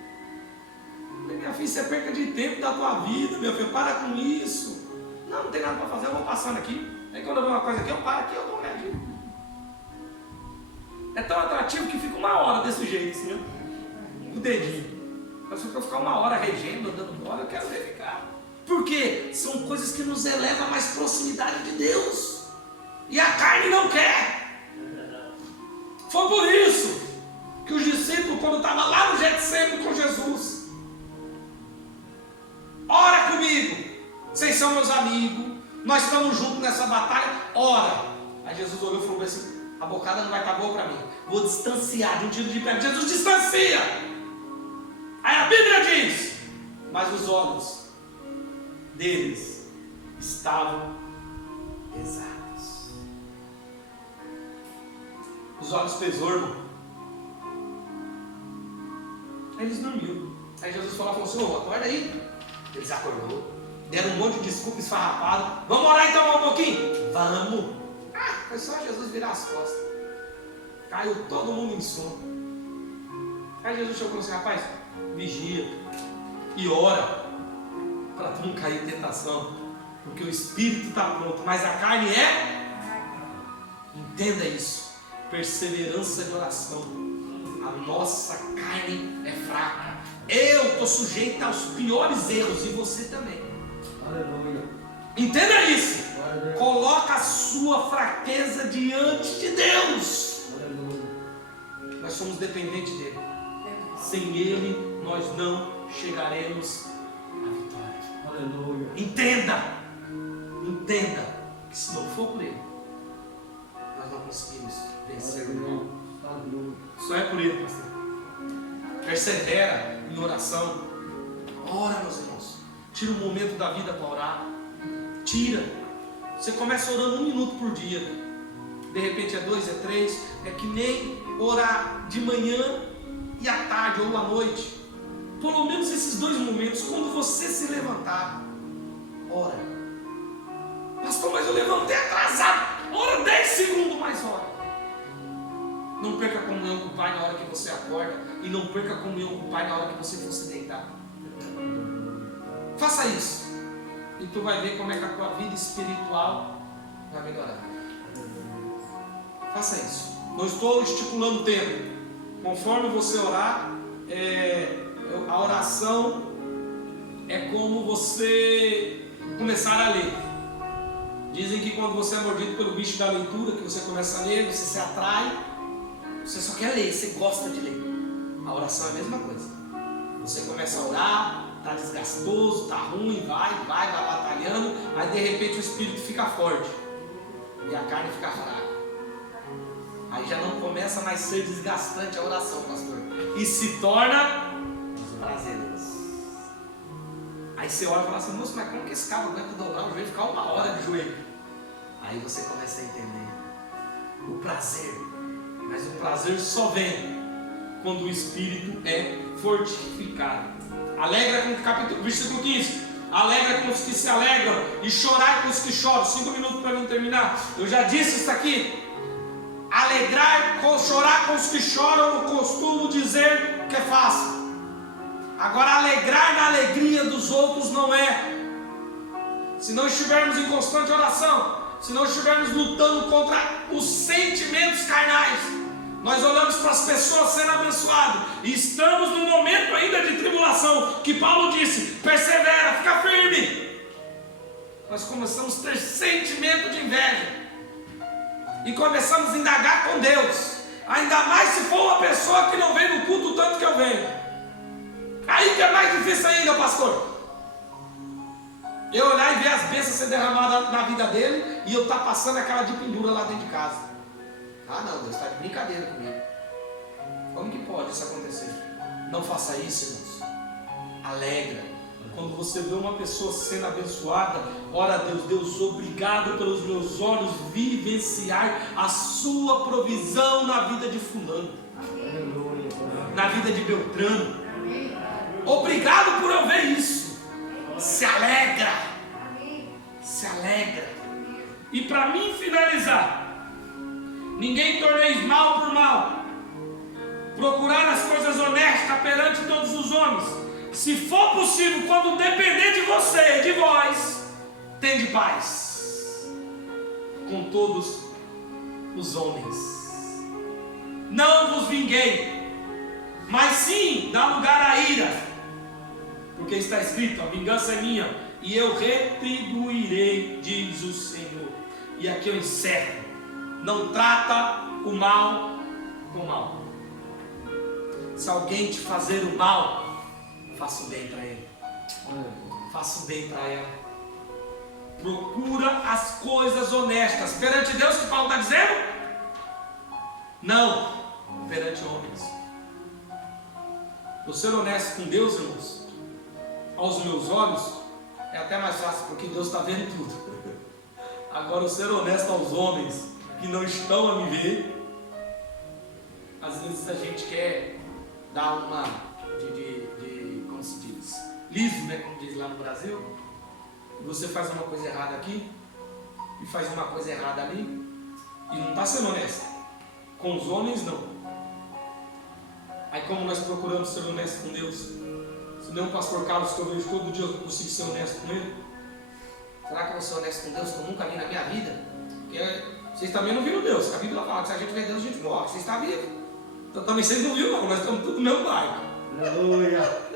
Eu falei: minha filha, isso é perca de tempo da tua vida, minha filha, para com isso. Não, não tem nada para fazer, eu vou passando aqui. Aí quando eu vejo uma coisa aqui, eu paro aqui, eu dou uma olhadinha. É tão atrativo que fica 1 hora desse jeito, assim, ó, o dedinho. Mas se eu ficar 1 hora regendo, dando bola, eu quero ver ficar. Por quê? São coisas que nos elevam a mais proximidade de Deus. E a carne não quer. Foi por isso que os discípulos, quando estavam lá no Getsemane com Jesus: ora comigo, vocês são meus amigos, nós estamos juntos nessa batalha, ora. Aí Jesus olhou e falou assim: a bocada não vai estar boa para mim, vou distanciar de um tiro de pé. Jesus distancia. Aí a Bíblia diz: mas os olhos deles estavam pesados. Os olhos pesou, irmão. Aí eles dormiram. Aí Jesus falou assim: ô, acorda aí. Eles acordou, deram um monte de desculpa esfarrapada. Vamos orar então um pouquinho? Vamos. Foi só Jesus virar as costas. Caiu todo mundo em sono. Aí Jesus chegou e falou assim: rapaz, vigia e ora para tu não cair em tentação, porque o espírito está pronto, mas a carne é. Entenda isso. Perseverança de oração. A nossa carne é fraca. Eu estou sujeito aos piores erros e você também. Aleluia. Entenda isso. Coloca a sua fraqueza diante de Deus. Aleluia. Nós somos dependentes dele. Sem ele nós não chegaremos à vitória. Aleluia. Entenda que se não for por ele, nós não conseguimos vencer o irmão. Aleluia. Só é por ele, pastor. Persevera em oração. Ora, meus irmãos. Tira um momento da vida para orar. Tira. Você começa orando 1 minuto por dia. De repente é 2, é 3. É que nem orar de manhã e à tarde ou à noite, pelo menos esses 2 momentos, quando você se levantar, ora. Pastor, mas eu levantei atrasado. Ora 10 segundos mais ora. Não perca a comunhão com o Pai na hora que você acorda, e não perca a comunhão com o Pai na hora que você for se deitar. Faça isso, e tu vai ver como é que a tua vida espiritual vai melhorar. Faça isso. Não estou estipulando tempo. Conforme você orar, a oração é como você começar a ler. Dizem que quando você é mordido pelo bicho da leitura, que você começa a ler, você se atrai, você só quer ler, você gosta de ler. A oração é a mesma coisa. Você começa a orar, está desgastoso, está ruim, vai batalhando, aí de repente o espírito fica forte e a carne fica fraca. Aí já não começa mais a ser desgastante a oração, pastor, e se torna prazeroso. Aí você olha e fala assim: moço, mas como que esse cara aguenta dobrar o joelho e ficar 1 hora de joelho? Aí você começa a entender o prazer. Mas o prazer só vem quando o espírito é fortificado. Alegra com o capítulo, versículo 15. Alegra com os que se alegram e chorar com os que choram. 5 minutos para mim terminar. Eu já disse isso aqui. Chorar com os que choram, eu costumo dizer que é fácil. Agora, alegrar na alegria dos outros não é. Se não estivermos em constante oração, se não estivermos lutando contra os sentimentos carnais, nós olhamos para as pessoas sendo abençoadas e estamos no momento ainda de tribulação, que Paulo disse: persevera, fica firme. Nós começamos a ter sentimento de inveja e começamos a indagar com Deus, ainda mais se for uma pessoa que não vem no culto tanto que eu venho. Aí que é mais difícil ainda, pastor. Eu olhar e ver as bênçãos ser derramadas na vida dele e eu estar passando aquela de pendura lá dentro de casa. Ah não, Deus está de brincadeira comigo. Como que pode isso acontecer? Não faça isso, irmãos. Alegra. Quando você vê uma pessoa sendo abençoada, ora a Deus: Deus, obrigado pelos meus olhos vivenciar a sua provisão na vida de fulano, na vida de Beltrano. Obrigado por eu ver isso. Se alegra. Se alegra. E para mim finalizar, ninguém torneis mal por mal. Procurar as coisas honestas perante todos os homens. Se for possível, quando depender de você e de vós, tende paz com todos os homens. Não vos vinguei, mas sim dá lugar à ira, porque está escrito: a vingança é minha e eu retribuirei, diz o Senhor. E aqui eu encerro: não trata o mal com mal. Se alguém te fazer o mal, faça o bem para ele. Faça o bem para ela. Procura as coisas honestas perante Deus, que Paulo está dizendo? Não, perante homens. Eu ser honesto com Deus, irmãos, aos meus olhos, é até mais fácil, porque Deus está vendo tudo. Agora, eu ser honesto aos homens que não estão a me ver, às vezes a gente quer dar uma como se diz, liso, né, como diz lá no Brasil. Você faz uma coisa errada aqui e faz uma coisa errada ali e não está sendo honesto. Com os homens, não. Aí, como nós procuramos ser honestos com Deus? Se nem o pastor Carlos, que eu vejo todo dia, eu consigo ser honesto com ele. Será que eu vou ser honesto com Deus, que eu nunca vi na minha vida? Porque vocês também não viram Deus. A Bíblia fala que se a gente vê Deus, a gente morre. Vocês estão vivos. Então também vocês não viram, não. Nós estamos tudo no mesmo barco. Aleluia.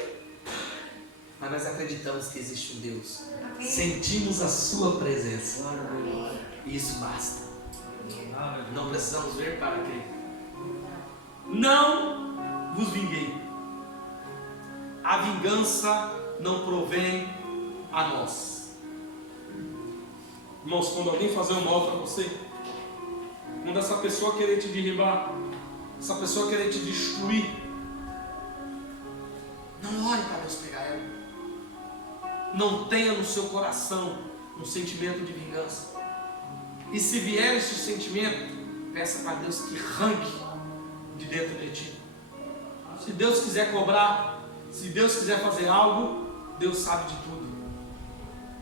Mas nós acreditamos que existe um Deus. Amém. Sentimos a sua presença. Amém. E isso basta. Não precisamos ver para crer. Não vos vinguei. A vingança não provém a nós. Irmãos, quando alguém fazer um mal para você, quando essa pessoa querer te derribar, essa pessoa querer te destruir, não olhe para Deus pegar ela. Não tenha no seu coração um sentimento de vingança. E se vier esse sentimento, peça para Deus que arranque de dentro de ti. Se Deus quiser cobrar, se Deus quiser fazer algo, Deus sabe de tudo.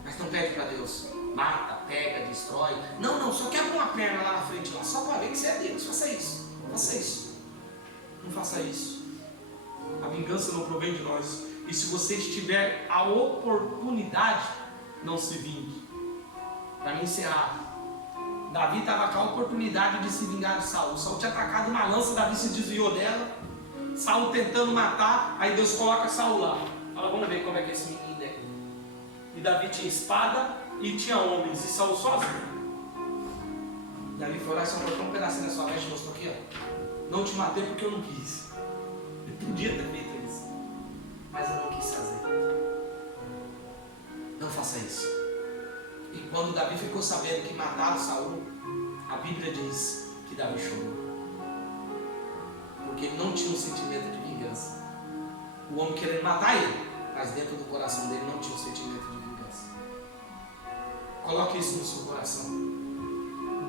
Mas não pede para Deus, mata, pega, destrói. Não, só quebra uma perna lá na frente, lá, só para ver que você é Deus. Faça isso, faça isso. Não faça isso. A vingança não provém de nós. E se você tiver a oportunidade, não se vingue. Para me encerrar, Davi estava com a oportunidade de se vingar de Saul. Saul tinha atacado uma lança, Davi se desviou dela. Saul tentando matar, aí Deus coloca Saul lá. Fala, vamos ver como é que esse menino é. E Davi tinha espada e tinha homens, e Saul sozinho. Davi foi lá e só cortou um pedacinho da sua veste e mostrou aqui, ó. Não te matei porque eu não quis. Eu podia ter feito isso, mas eu não quis fazer. Não faça isso. E quando Davi ficou sabendo que mataram Saul, a Bíblia diz que Davi chorou. Porque ele não tinha um sentimento de vingança. O homem querendo matar ele, mas dentro do coração dele não tinha um sentimento de vingança. Coloque isso no seu coração.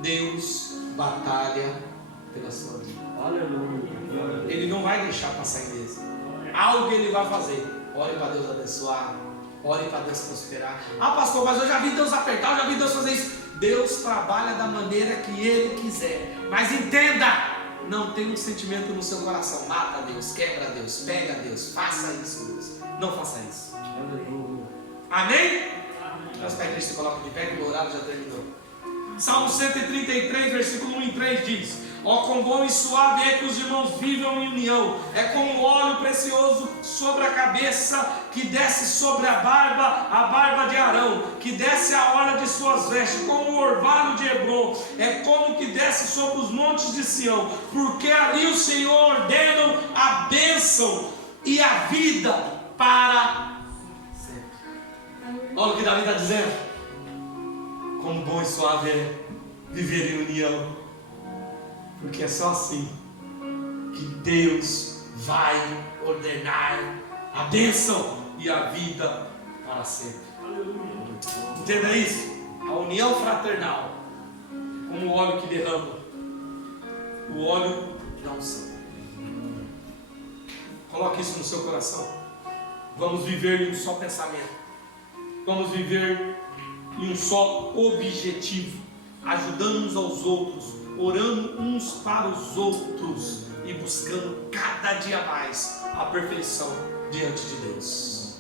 Deus batalha pela sua vida. Aleluia. Ele não vai deixar passar ilesa. Algo ele vai fazer. Ore para Deus abençoar. Ore para Deus prosperar. Ah, pastor, mas eu já vi Deus apertar, eu já vi Deus fazer isso. Deus trabalha da maneira que Ele quiser. Mas entenda, não tem um sentimento no seu coração. Mata Deus, quebra Deus, pega Deus. Faça isso, Deus. Não faça isso. Aleluia. Amém? Nós para a igreja se coloca de pé, que o horário já terminou. Salmo 133, versículo 1 e 3 diz: ó, quão bom e suave é que os irmãos vivam em união. É como óleo precioso sobre a cabeça, que desce sobre a barba de Arão, que desce a orla de suas vestes, como o orvalho de Hebron. É como que desce sobre os montes de Sião, porque ali o Senhor ordena a bênção e a vida para sempre. Olha o que Davi está dizendo. Como bom e suave é viver em união, porque é só assim que Deus vai ordenar a bênção e a vida para sempre. Entenda isso? A união fraternal, como o óleo que derrama, o óleo da unção. Coloque isso no seu coração. Vamos viver em um só pensamento. Vamos viver em um só objetivo, ajudando uns aos outros, orando uns para os outros e buscando cada dia mais a perfeição diante de Deus.